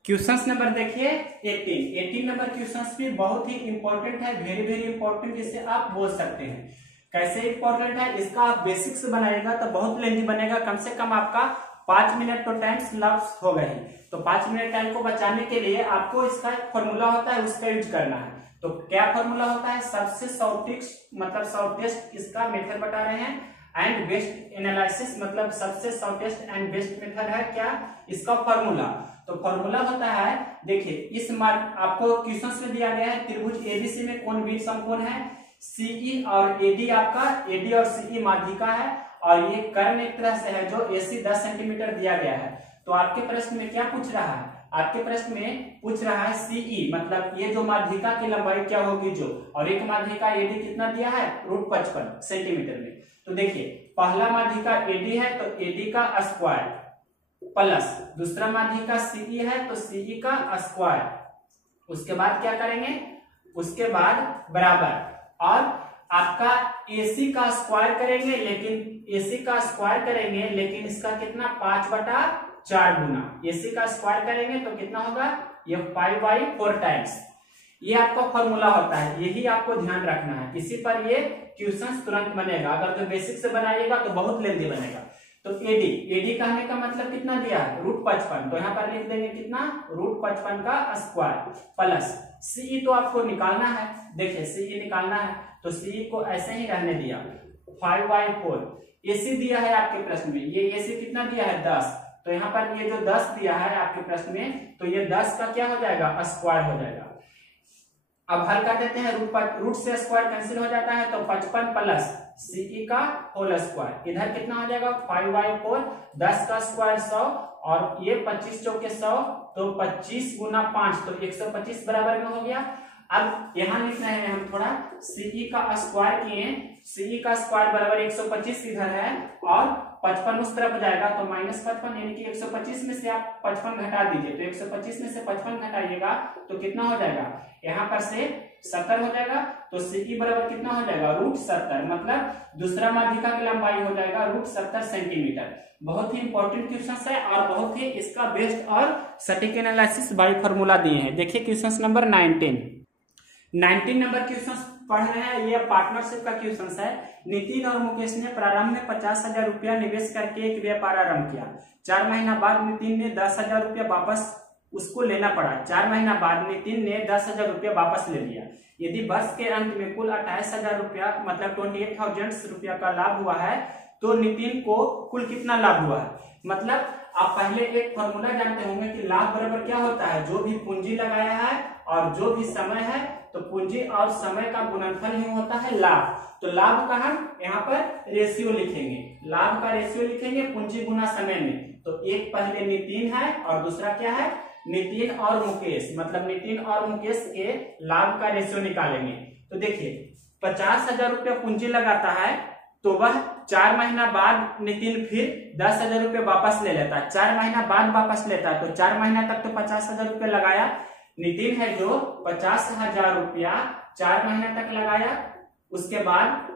क्वेश्चन नंबर देखिए 18 नंबर क्वेश्चन भी बहुत ही इंपॉर्टेंट है, वेरी वेरी इंपॉर्टेंट, जिसे आप बोल सकते हैं। कैसे इंपॉर्टेंट है, इसका आप बेसिक से बनाएगा तो बहुत लेंथी बनेगा, कम से कम आपका 5 मिनट तो टाइम लॉस हो गए। तो 5 मिनट टाइम को बचाने के लिए आपको इसका एक फॉर्मूला होता है, उसका यूज करना है। तो क्या फॉर्मूला होता है, सबसे शॉर्टेस्ट मतलब शॉर्टेस्ट इसका मेथड बता रहे हैं, एंड बेस्ट एनालिसिस मतलब सबसे शॉर्टेस्ट एंड बेस्ट मेथड है क्या इसका फॉर्मूला। तो फॉर्मूला होता है, देखिए इस मार्क आपको क्वेश्चन में दिया गया है, त्रिभुज एबीसी में कोण बी समकोण है, सीई और एडी आपका एडी और सीई माध्यिका है, और ये कर्ण एक तरह से है जो एसी 10 सेंटीमीटर दिया गया है। तो आपके प्रश्न में क्या पूछ रहा है, आपके प्रश्न में पूछ रहा है सीई मतलब ये जो माध्यिका की लंबाई क्या होगी जो, और एक माध्यिका एडी कितना दिया है √55 सेंटीमीटर में। तो देखिए पहला माध्यिका एडी है तो एडी का स्क्वायर प्लस दूसरा माध्यिका सीई है तो सीई का स्क्वायर, उसके बाद क्या करेंगे, उसके बाद बराबर, और आपका AC का स्क्वायर करेंगे, लेकिन AC का स्क्वायर करेंगे लेकिन इसका कितना 5/4 गुना, AC का स्क्वायर करेंगे तो कितना होगा ये 5/4 टाइम्स। ये आपका फॉर्मूला होता है, यही आपको ध्यान रखना है, इसी पर ये क्वेश्चन तुरंत बनेगा। अगर तो बेसिक से बनाइएगा तो बहुत लेंथी बनेगा। तो एडी, एडी कहने का मतलब कितना दिया है √55, तो यहाँ पर लिख देंगे कितना √55 का स्क्वायर प्लस सीई तो आपको निकालना है, देखिए सीई निकालना है तो सीई को ऐसे ही रहने दिया 5/4। एसी दिया है आपके प्रश्न में, ये एसी कितना दिया है 10, तो यहाँ पर ये जो 10 दिया है आपके प्रश्न में, तो ये 10 का क्या हो जाएगा स्क्वायर हो जाएगा। अब हल कर देते हैं, रूट से स्क्वायर कैंसिल हो जाता है तो 55 प्लस सीई का होल स्क्वायर, इधर कितना हो जाएगा 5/4, 10 का स्क्वायर 100 और ये 25 चौके 100, तो 25 गुना 5 तो 125 बराबर में हो गया। अब यहाँ लिख रहे हैं हम थोड़ा, सीई का स्क्वायर किए, सीई का स्क्वायर बराबर 125 इधर है और 55 उस तरफ जाएगा तो -55, यानी कि 125 में से आप 55 घटा दीजिए, तो 125 में से 55 घटाइएगा तो कितना हो जाएगा, यहाँ पर से 70 हो जाएगा, तो सीई बराबर कितना हो जाएगा √70, मतलब दूसरा माध्यिका की लंबाई हो जाएगा √70 सेंटीमीटर। बहुत ही इंपॉर्टेंट क्वेश्चन है और बहुत ही इसका बेस्ट और सटीक एनालिसिस बाय फार्मूला दिए हैं। देखिए क्वेश्चन नंबर 19 नंबर क्वेश्चन पढ़ रहे हैं, ये पार्टनरशिप का क्वेश्चन है। नितिन और मुकेश ने प्रारंभ में 50,000 रुपया निवेश करके एक व्यापार आरंभ किया। 4 महीना बाद नितिन ने 10,000 रुपया वापस उसको लेना पड़ा। 4 महीना बाद नितिन ने 10,000 रुपया वापस ले लिया। यदि वर्ष के अंत में कुल 28,000 रुपया मतलब 28,000 रुपया का लाभ हुआ है तो नितिन को कुल कितना लाभ हुआ है। मतलब आप पहले एक फॉर्मूला जानते होंगे कि लाभ बराबर क्या होता है, जो भी पूंजी लगाया है और जो भी समय है तो पूंजी और समय का गुणनफल ही होता है लाभ। तो लाभ का हम यहाँ पर रेशियो लिखेंगे, लाभ का रेशियो लिखेंगे पूंजी गुना समय में। तो एक पहले नितिन है और दूसरा क्या है नितिन और मुकेश, मतलब नितिन और मुकेश के लाभ का रेशियो निकालेंगे। तो देखिए 50,000 रुपया पूंजी लगाता है तो वह 4 महीना बाद नितिन फिर 10,000 रुपये वापस ले लेता है, 4 महीना बाद वापस लेता है, तो 4 महीना तक तो 50,000 रुपये लगाया नितिन है जो 50,000 रुपया 4 महीना तक लगाया। उसके बाद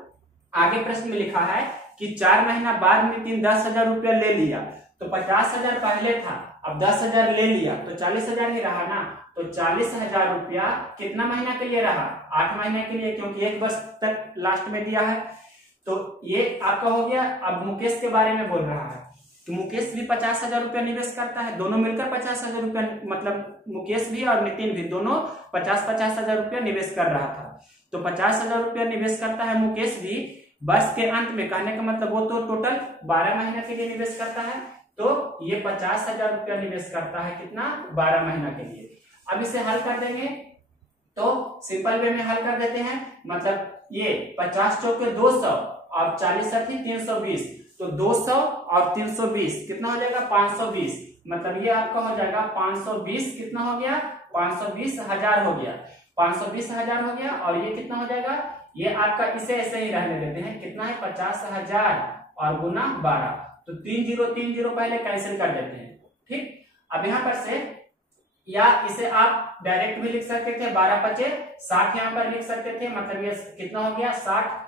आगे प्रश्न में लिखा है कि 4 महीना बाद नितिन 10,000 रुपया ले लिया, तो 50,000 पहले था, अब 10,000 ले लिया तो 40,000 ही रहा ना, तो 40,000 रुपया कितना महीना के लिए रहा 8 महीने के लिए, क्योंकि 1 वर्ष तक लास्ट में दिया है। तो ये आपका हो गया। अब मुकेश के बारे में बोल रहा है तो मुकेश भी 50,000 रुपया निवेश करता है, दोनों मिलकर 50,000 रुपया, मतलब मुकेश भी और नितिन भी दोनों 50,000 रुपया निवेश कर रहा था। तो 50,000 रुपया निवेश करता है मुकेश भी वर्ष के अंत में, कहने का मतलब वो तो टोटल 12 महीने के लिए निवेश करता है, तो ये 50,000 रुपया निवेश करता है कितना 12 महीना के लिए। अब इसे हल कर देंगे तो सिंपल वे में हल कर देते हैं, मतलब ये 50 चौके 200 और 40 अर्थी 320, तो 200 और 320 कितना हो जाएगा 520, मतलब ये आपका हो जाएगा 520 कितना हो गया 520,000 हो गया, 520,000 हो गया। और ये कितना हो जाएगा, ये आपका इसे ऐसे ही रहने देते हैं, कितना है 50,000 और गुना 12, तो 30 पहले कैंसिल कर देते हैं। ठीक, अब यहाँ पर से या इसे आप डायरेक्ट भी लिख सकते थे, 12×5 60 यहाँ पर लिख सकते थे, मतलब ये कितना हो गया 60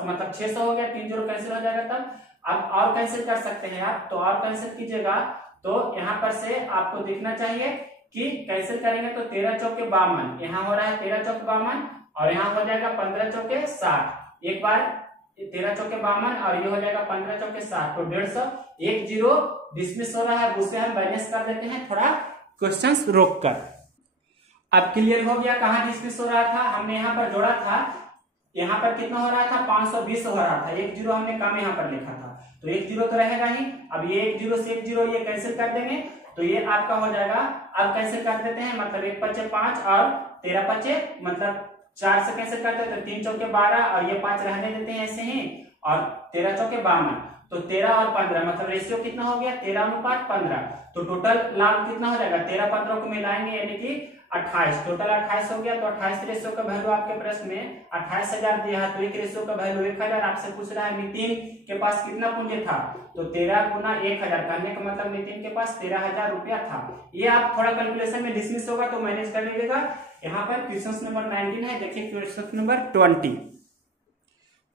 मतलब 600 हो गया, 3 0 कैंसिल हो जाएगा। तब अब और कैंसिल कर सकते हैं आप, तो और कैंसिल कीजिएगा तो यहाँ पर से आपको देखना चाहिए कि कैंसिल करेंगे तो 13 चौके 52, यहाँ हो रहा है 13 चौके 52 और यहाँ हो जाएगा 15 चौके 60, एक बार 13 चौके 52 और ये हो जाएगा 15 चौके 60, तो 150, 1 0 डिसमिस हो रहा है, उसे हम बैलेंस कर देते हैं थोड़ा क्वेश्चंस रोक कर। अब क्लियर हो गया कहाँ डिसमिस हो रहा था, हमने यहाँ पर जोड़ा था, यहाँ पर कितना हो रहा था 520 हो रहा था, 1 0 हमने कम यहाँ पर लिखा था, तो 1 0 तो रहेगा ही। अब ये 1 0 से 1 0 ये कैंसिल कर देंगे तो ये आपका हो जाएगा, अब कैंसिल कर देते हैं, मतलब 1×5 5 और 13×5 मतलब 4 से कैंसिल करते हैं तो 3 चौके 12 और ये 5 रहने देते हैं ऐसे ही, और 13 चौके 52, तो 13 और 15 मतलब रेशियो कितना हो गया 13:15, तो टोटल लाभ कितना हो जाएगा 13-15 को मिलाएंगे यानी कि 28, टोटल 28 हो गया। तो 28 रेशियो का वैल्यू आपके प्रश्न में 28,000 दिया है, तो एक रेशियो का वैल्यू 1,000 आपसे पूछ रहा है नितिन के पास कितना पूंजी था, तो 13 गुना 1,000 कहने का मतलब नितिन के पास 13,000 रुपया था। ये आप थोड़ा कैलकुलेशन में डिसमिस होगा तो मैनेज कर लीजिएगा। यहाँ पर क्वेश्चन नंबर 19 है, देखिए क्वेश्चन नंबर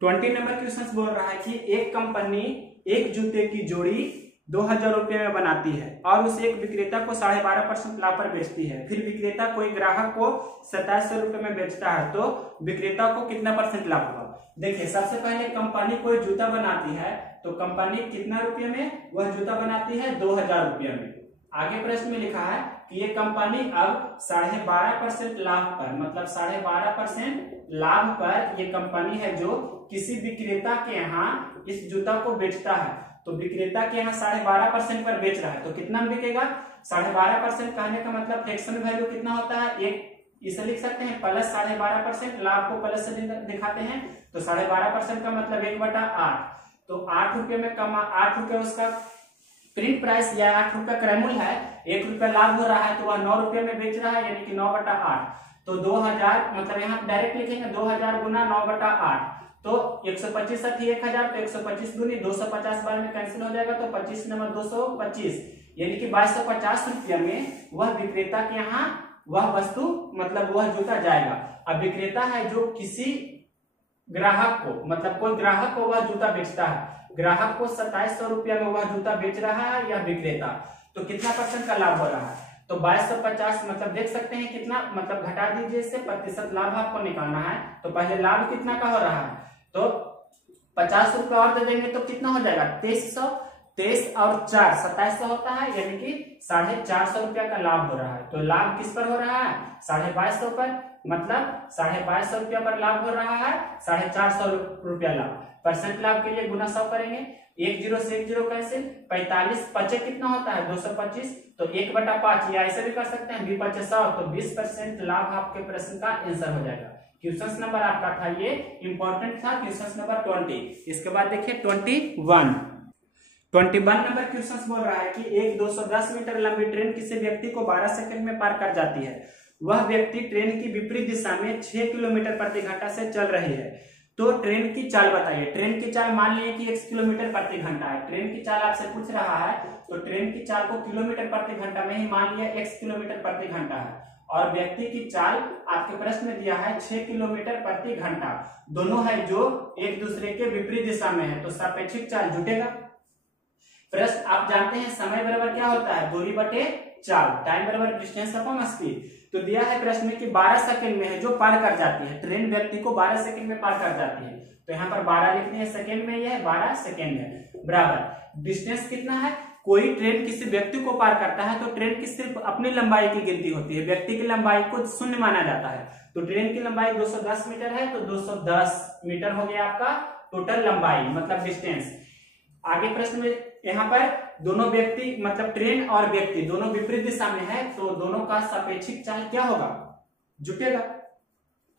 20 नंबर क्वेश्चन बोल रहा है कि एक कंपनी एक जूते की जोड़ी 2,000 रुपये में बनाती है और उसे एक विक्रेता को 12.5% लाभ पर बेचती है। फिर विक्रेता कोई ग्राहक को 2700 रुपये में बेचता है, तो विक्रेता को कितना % लाभ होगा। देखिए सबसे पहले कंपनी कोई जूता बनाती है तो कंपनी कितना रुपये में वह जूता बनाती है? 2000 रुपये में। आगे प्रश्न में लिखा है कि ये कंपनी अब 12.5% लाभ पर, मतलब 12.5% लाभ पर ये कंपनी है जो किसी विक्रेता के यहाँ इस जूता को बेचता है। तो विक्रेता के यहाँ 12.5% पर बेच रहा है, तो कितना में बिकेगा? 12.5% कहने का मतलब फ्रैक्शन वैल्यू कितना होता है? एक, इसे लिख सकते हैं प्लस 12.5%, लाभ को प्लस से दिखाते हैं, तो 12.5% का मतलब 1/8। तो 8 रुपये में कमा, 8 रुपये उसका प्रिंट प्राइस या 8 रुपये क्रय मूल्य है, 1 रुपया लाभ हो रहा है, तो वह 9 रुपये में बेच रहा है, यानी कि 9/8। तो 2000 मतलब यहाँ डायरेक्ट लिखेंगे 2000 गुना 9/8, तो 125 × 1000, तो 125 दूनी 250 बार में कैंसिल हो जाएगा, तो 25 नंबर 225, यानी कि 2250 रुपये में वह विक्रेता के यहाँ वह वस्तु मतलब वह जूता जाएगा। अब विक्रेता है जो किसी ग्राहक को, मतलब कोई ग्राहक को वह जूता बेचता है, ग्राहक को 2700 रुपया में वह जूता बेच रहा है या विक्रेता, तो कितना % का लाभ हो रहा है? तो 2250 मतलब देख सकते हैं कितना, मतलब घटा दीजिए इससे, प्रतिशत लाभ आपको निकालना है। तो पहले लाभ कितना का हो रहा है? तो 50 रुपया और दे देंगे तो कितना हो जाएगा? 2300, 23 और 4 2700 होता है, यानी कि 450 रुपया का लाभ हो रहा है। तो लाभ किस पर हो रहा है? 2250 पर, मतलब 2250 रुपया पर लाभ हो रहा है, 450 रुपया लाभ। परसेंट लाभ के लिए गुना 100 करेंगे, 1 0 से 1 0 कैंसिल, 45 पचे कितना होता है? 225, तो 1/5, या ऐसे भी कर सकते हैं 20 × 100, तो 20% लाभ आपके प्रश्न का आंसर हो जाएगा। क्वेश्चन नंबर आपका था ये, इंपॉर्टेंट था, क्वेश्चन नंबर 20। इसके बाद देखिए 21 नंबर क्वेश्चन बोल रहा है कि एक 210 मीटर लंबी ट्रेन किसी व्यक्ति को 12 सेकंड में पार कर जाती है। वह व्यक्ति ट्रेन की विपरीत दिशा में 6 किलोमीटर प्रति घंटा से चल रही है, तो ट्रेन की चाल बताइए। ट्रेन की चाल मान लीजिए कि 1 किलोमीटर प्रति घंटा है, ट्रेन की चाल आपसे पूछ रहा है, तो ट्रेन की चाल को किलोमीटर प्रति घंटा में ही मान लिया, x किलोमीटर प्रति घंटा है, और व्यक्ति की चाल आपके प्रश्न में दिया है 6 किलोमीटर प्रति घंटा। दोनों है जो एक दूसरे के विपरीत दिशा में है, तो सापेक्षिक चाल जुटेगा। प्रश्न आप जानते हैं समय बराबर क्या होता है? दूरी बटे चाल, टाइम बराबर डिस्टेंस अपॉन स्पीड। तो दिया है प्रश्न में कि 12 सेकंड में है जो पार कर जाती है, ट्रेन व्यक्ति को 12 सेकंड में पार कर जाती है, तो यहाँ पर 12 लिखने हैं, सेकंड में यह 12 सेकंड है, बराबर डिस्टेंस कितना है? कोई ट्रेन किसी व्यक्ति को पार करता है तो ट्रेन की सिर्फ अपनी लंबाई की गिनती होती है, व्यक्ति की लंबाई को शून्य माना जाता है। तो ट्रेन की लंबाई 210 मीटर है, तो 210 मीटर हो गया आपका टोटल लंबाई, मतलब डिस्टेंस। आगे प्रश्न में यहाँ पर दोनों व्यक्ति मतलब ट्रेन और व्यक्ति दोनों विपरीत दिशा में है, तो दोनों का सापेक्षिक चाल क्या होगा? जुटेगा।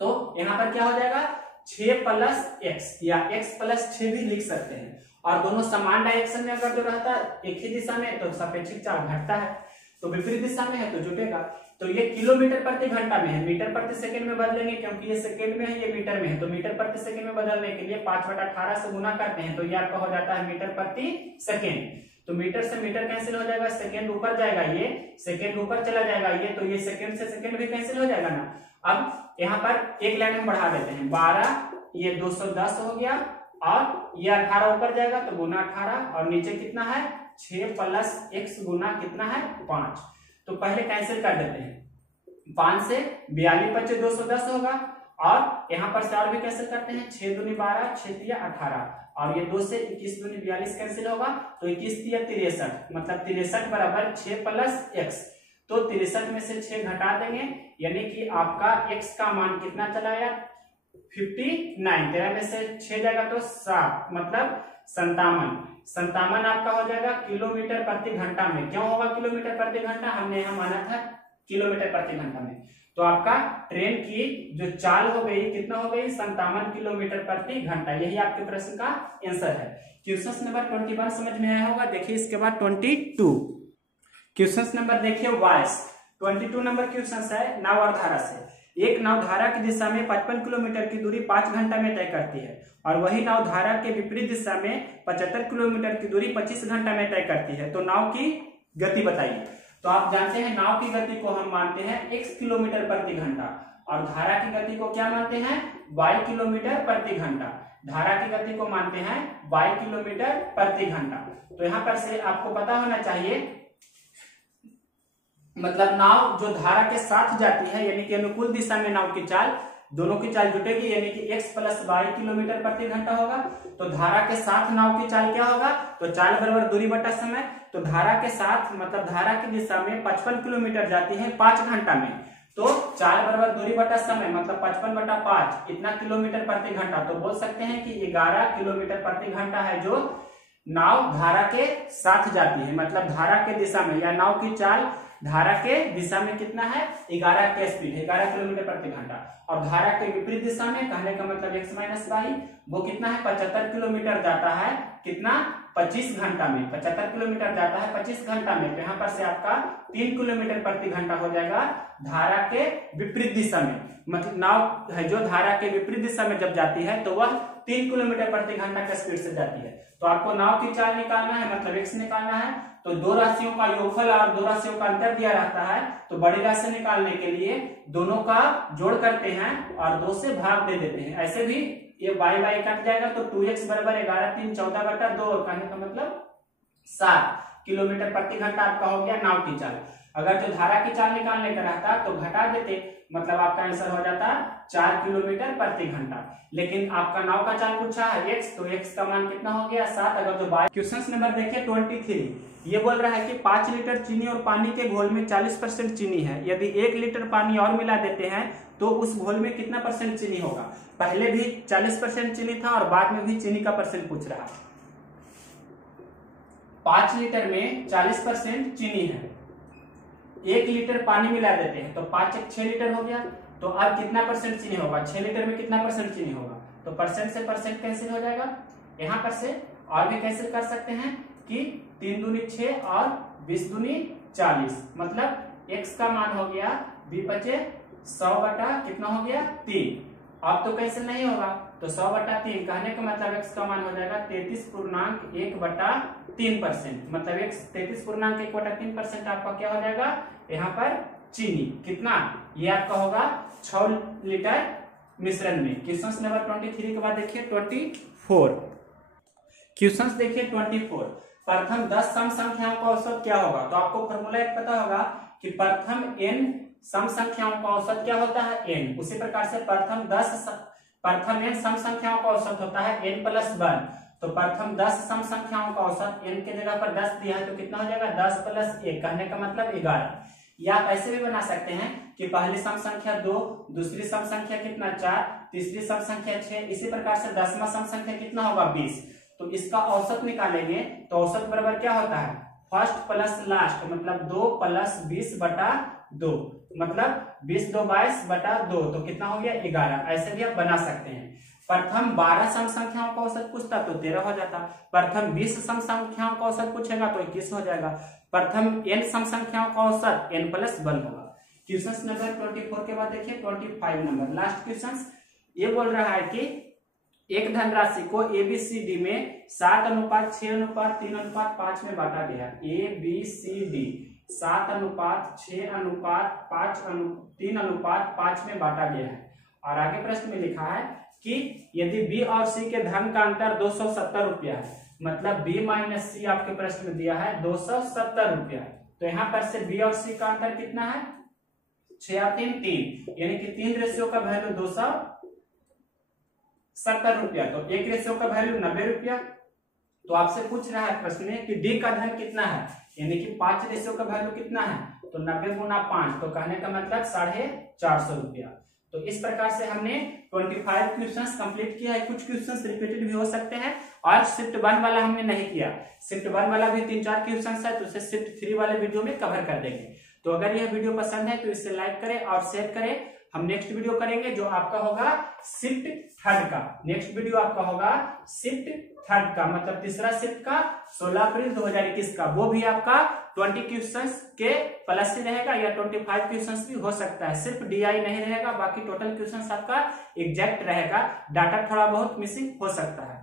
तो यहाँ पर क्या हो जाएगा? 6 + x या x + 6 भी लिख सकते हैं, और दोनों समान डायरेक्शन में अगर जो रहता है एक ही दिशा में, तो सापेक्षिक चाल घटता है, तो विपरीत दिशा में है तो जुटेगा। तो ये किलोमीटर प्रति घंटा में है, मीटर प्रति सेकंड में बदलेंगे, क्योंकि ये सेकंड में है, ये मीटर में है, तो मीटर प्रति सेकंड में बदलने के लिए 5/18 से गुना करते हैं, तो ये आपका हो जाता है मीटर प्रति सेकंड। तो मीटर से मीटर कैंसिल हो जाएगा, सेकंड ऊपर जाएगा, ये सेकंड ऊपर चला जाएगा, ये तो ये सेकंड से सेकंड भी कैंसिल हो जाएगा ना। अब यहाँ पर एक लाइन हम बढ़ा देते हैं, 12 ये 210 हो गया, और ये 18 ऊपर जाएगा तो गुना 18, और नीचे कितना है? 6 + x गुना कितना है? 5। तो पहले कैंसिल कर देते हैं, 5 से 42 × 5 210 होगा, और यहाँ पर से और भी कैंसिल करते हैं, 6 दूनी 12, 6 × 3 18, और ये 2 से 21 दूनी 42 कैंसिल होगा, तो 21 × 3 = 63, मतलब 63 बराबर 6 + x। तो 63 में से 6 घटा देंगे, यानी कि आपका x का मान कितना चला आया? 59। 13 में से 6 जाएगा तो 7, मतलब 57 आपका हो जाएगा किलोमीटर प्रति घंटा में। क्यों होगा किलोमीटर प्रति घंटा? हमने यहाँ माना था किलोमीटर प्रति घंटा में। तो आपका ट्रेन की जो चाल हो गई कितना हो गई? 57 किलोमीटर प्रति घंटा। यही आपके प्रश्न का आंसर है। क्वेश्चन नंबर 21 समझ में आया होगा। देखिए इसके बाद 22 क्वेश्चन नंबर देखिए 22 नंबर क्वेश्चन है नाव और धारा से। एक नाव धारा की दिशा में 55 किलोमीटर की दूरी 5 घंटा में तय करती है, और वही नाव धारा के विपरीत दिशा में 75 किलोमीटर की दूरी 25 घंटा में तय करती है। तो नाव की गति बताइए। तो आप जानते हैं नाव की गति को हम मानते हैं x किलोमीटर प्रति घंटा, और धारा की गति को क्या मानते हैं? y किलोमीटर प्रति घंटा। धारा की गति को मानते हैं y किलोमीटर प्रति घंटा। तो यहाँ पर से आपको पता होना चाहिए, मतलब नाव जो धारा के साथ जाती है, यानी कि अनुकूल दिशा में नाव की चाल दोनों की चाल जुटेगी यानी कि x प्लस वाई किलोमीटर प्रति घंटा होगा। तो धारा के साथ नाव की चाल क्या होगा, तो चाल बराबर दूरी बटा समय। तो धारा के साथ मतलब धारा की दिशा में 55 किलोमीटर जाती है 5 घंटा में, तो चाल बराबर दूरी बटा समय मतलब 55 बटा 5 इतना किलोमीटर प्रति घंटा। तो बोल सकते हैं कि 11 किलोमीटर प्रति घंटा है जो नाव धारा के साथ जाती है, मतलब धारा के दिशा में, या नाव की चाल धारा के दिशा में कितना है, 11 के स्पीड है 11 किलोमीटर प्रति घंटा। और धारा के विपरीत दिशा में, कहने का मतलब x माइनस वाई, वो कितना है 75 किलोमीटर जाता है, कितना 25 घंटा में, 75 किलोमीटर जाता है 25 घंटा में। तो यहाँ पर से आपका 3 किलोमीटर प्रति घंटा हो जाएगा धारा के विपरीत दिशा में। मतलब नाव है जो धारा के विपरीत दिशा में जब जाती है तो वह 3 किलोमीटर प्रति घंटा के स्पीड से जाती है। तो आपको नाव की चाल निकालना है, मतलब x निकालना है। तो दो राशियों का योगफल और दो राशियों का अंतर दिया रहता है, तो बड़ी राशि निकालने के लिए दोनों का जोड़ करते हैं और 2 से भाग दे देते हैं। ऐसे भी ये y y कट जाएगा तो 2x बराबर 11 3 14 बटा 2, कहने का मतलब 7 किलोमीटर प्रति घंटा आपका हो गया नाव की चाल। अगर जो धारा की चाल निकालने का रहता तो घटा देते, मतलब आपका आंसर हो जाता 4 किलोमीटर प्रति घंटा। लेकिन आपका नाव का चाल पूछा है x, तो x का मान कितना हो गया 7। अगर जो क्वेश्चन नंबर देखिए 23, ये बोल रहा है कि 5 लीटर चीनी और पानी के घोल में 40% चीनी है, यदि 1 लीटर पानी और मिला देते हैं तो उस घोल में कितना परसेंट चीनी होगा। पहले भी 40% चीनी था और बाद में भी चीनी का परसेंट पूछ रहा है। 5 लीटर में 40% चीनी है, 1 लीटर पानी मिला देते हैं तो 5 1 6 लीटर हो गया। तो अब कितना परसेंट चीनी होगा, 6 लीटर में कितना परसेंट चीनी होगा, तो परसेंट से परसेंट कैंसिल हो जाएगा। यहाँ पर से और भी कैंसिल कर सकते हैं कि 3 दूनी 6 और 20 दूनी 40, मतलब x का मान हो गया 20 बचे 100 बटा कितना हो गया 3। अब तो कैंसिल नहीं होगा, तो 100 बटा 3, कहने का मतलब x का मान हो जाएगा 33.1 बटा 3%, मतलब x 33.1 बटा 3% आपका क्या हो जाएगा यहाँ पर चीनी कितना, ये आपका होगा 6 लीटर मिश्रण में। क्वेश्चन नंबर 23 के बाद देखिए 24। क्वेश्चन देखिए 24, प्रथम 10 सम संख्याओं का औसत क्या होगा। तो आपको फॉर्मूला एक पता होगा कि प्रथम n सम संख्याओं का औसत क्या होता है n। उसी प्रकार से प्रथम n सम संख्याओं का औसत होता है n प्लस 1। तो प्रथम 10 सम संख्याओं का औसत n के जगह पर 10 दिया है तो कितना हो जाएगा 10 प्लस 1, कहने का मतलब 11। या आप ऐसे भी बना सकते हैं कि पहली सम संख्या 2, दूसरी सम संख्या कितना 4, तीसरी सम संख्या 6, इसी प्रकार से 10वां सम संख्या कितना होगा 20। तो इसका औसत निकालेंगे तो औसत बराबर क्या होता है फर्स्ट प्लस लास्ट, मतलब 2 प्लस 20 बटा 2, मतलब 20 2 22 बटा 2, तो कितना हो गया 11। ऐसे भी आप बना सकते हैं। प्रथम 12 सम संख्याओं का औसत पूछता तो 13 हो जाता, प्रथम 20 सम संख्याओं का औसत पूछेगा तो 21 हो जाएगा, प्रथम n सम संख्याओं का औसत n प्लस 1 होगा। क्वेश्चन नंबर 24 के बाद देखिए 25 नंबर लास्ट क्वेश्चन। ये बोल रहा है कि एक धनराशि को ABCD में 7:6:3:5 में बांटा गया। ABCD 7:6:5:3:5 में बांटा गया है। और आगे प्रश्न में लिखा है कि यदि B और C के धन का अंतर 270 रुपया है, मतलब B माइनस C आपके प्रश्न में दिया है 270 रुपया, तो यहाँ पर से B और C का अंतर कितना है 6 और 3 3, यानी कि 3 रेशियो का वैल्यू 270 रुपया, तो 1 रेशियो का वैल्यू 90 रुपया। तो आपसे पूछ रहा है प्रश्न में कि D का धन कितना है, यानी कि 5 रेशियो का वैल्यू कितना है, तो 90 गुना 5, तो कहने का मतलब 450 रुपया। तो इस प्रकार से हमने 25 क्वेश्चंस कंप्लीट किया है। कुछ क्वेश्चंस रिपीटेड भी हो सकते हैं और शिफ्ट 1 वाला हमने नहीं किया। शिफ्ट 1 वाला भी 3-4 क्वेश्चंस है, तो उसे शिफ्ट 3 वाले वीडियो में कवर कर देंगे। तो अगर यह वीडियो पसंद है तो इसे लाइक करें और शेयर करें। हम नेक्स्ट वीडियो करेंगे जो आपका होगा शिफ्ट 3 का। नेक्स्ट वीडियो आपका होगा शिफ्ट 3 का, मतलब तीसरा शिफ्ट का 16 अप्रैल 2021 का। वो भी आपका 20 क्वेश्चंस के प्लस ही रहेगा या 25 क्वेश्चंस भी हो सकता है। सिर्फ DI नहीं रहेगा, बाकी टोटल क्वेश्चंस आपका एग्जैक्ट रहेगा। डाटा थोड़ा बहुत मिसिंग हो सकता है।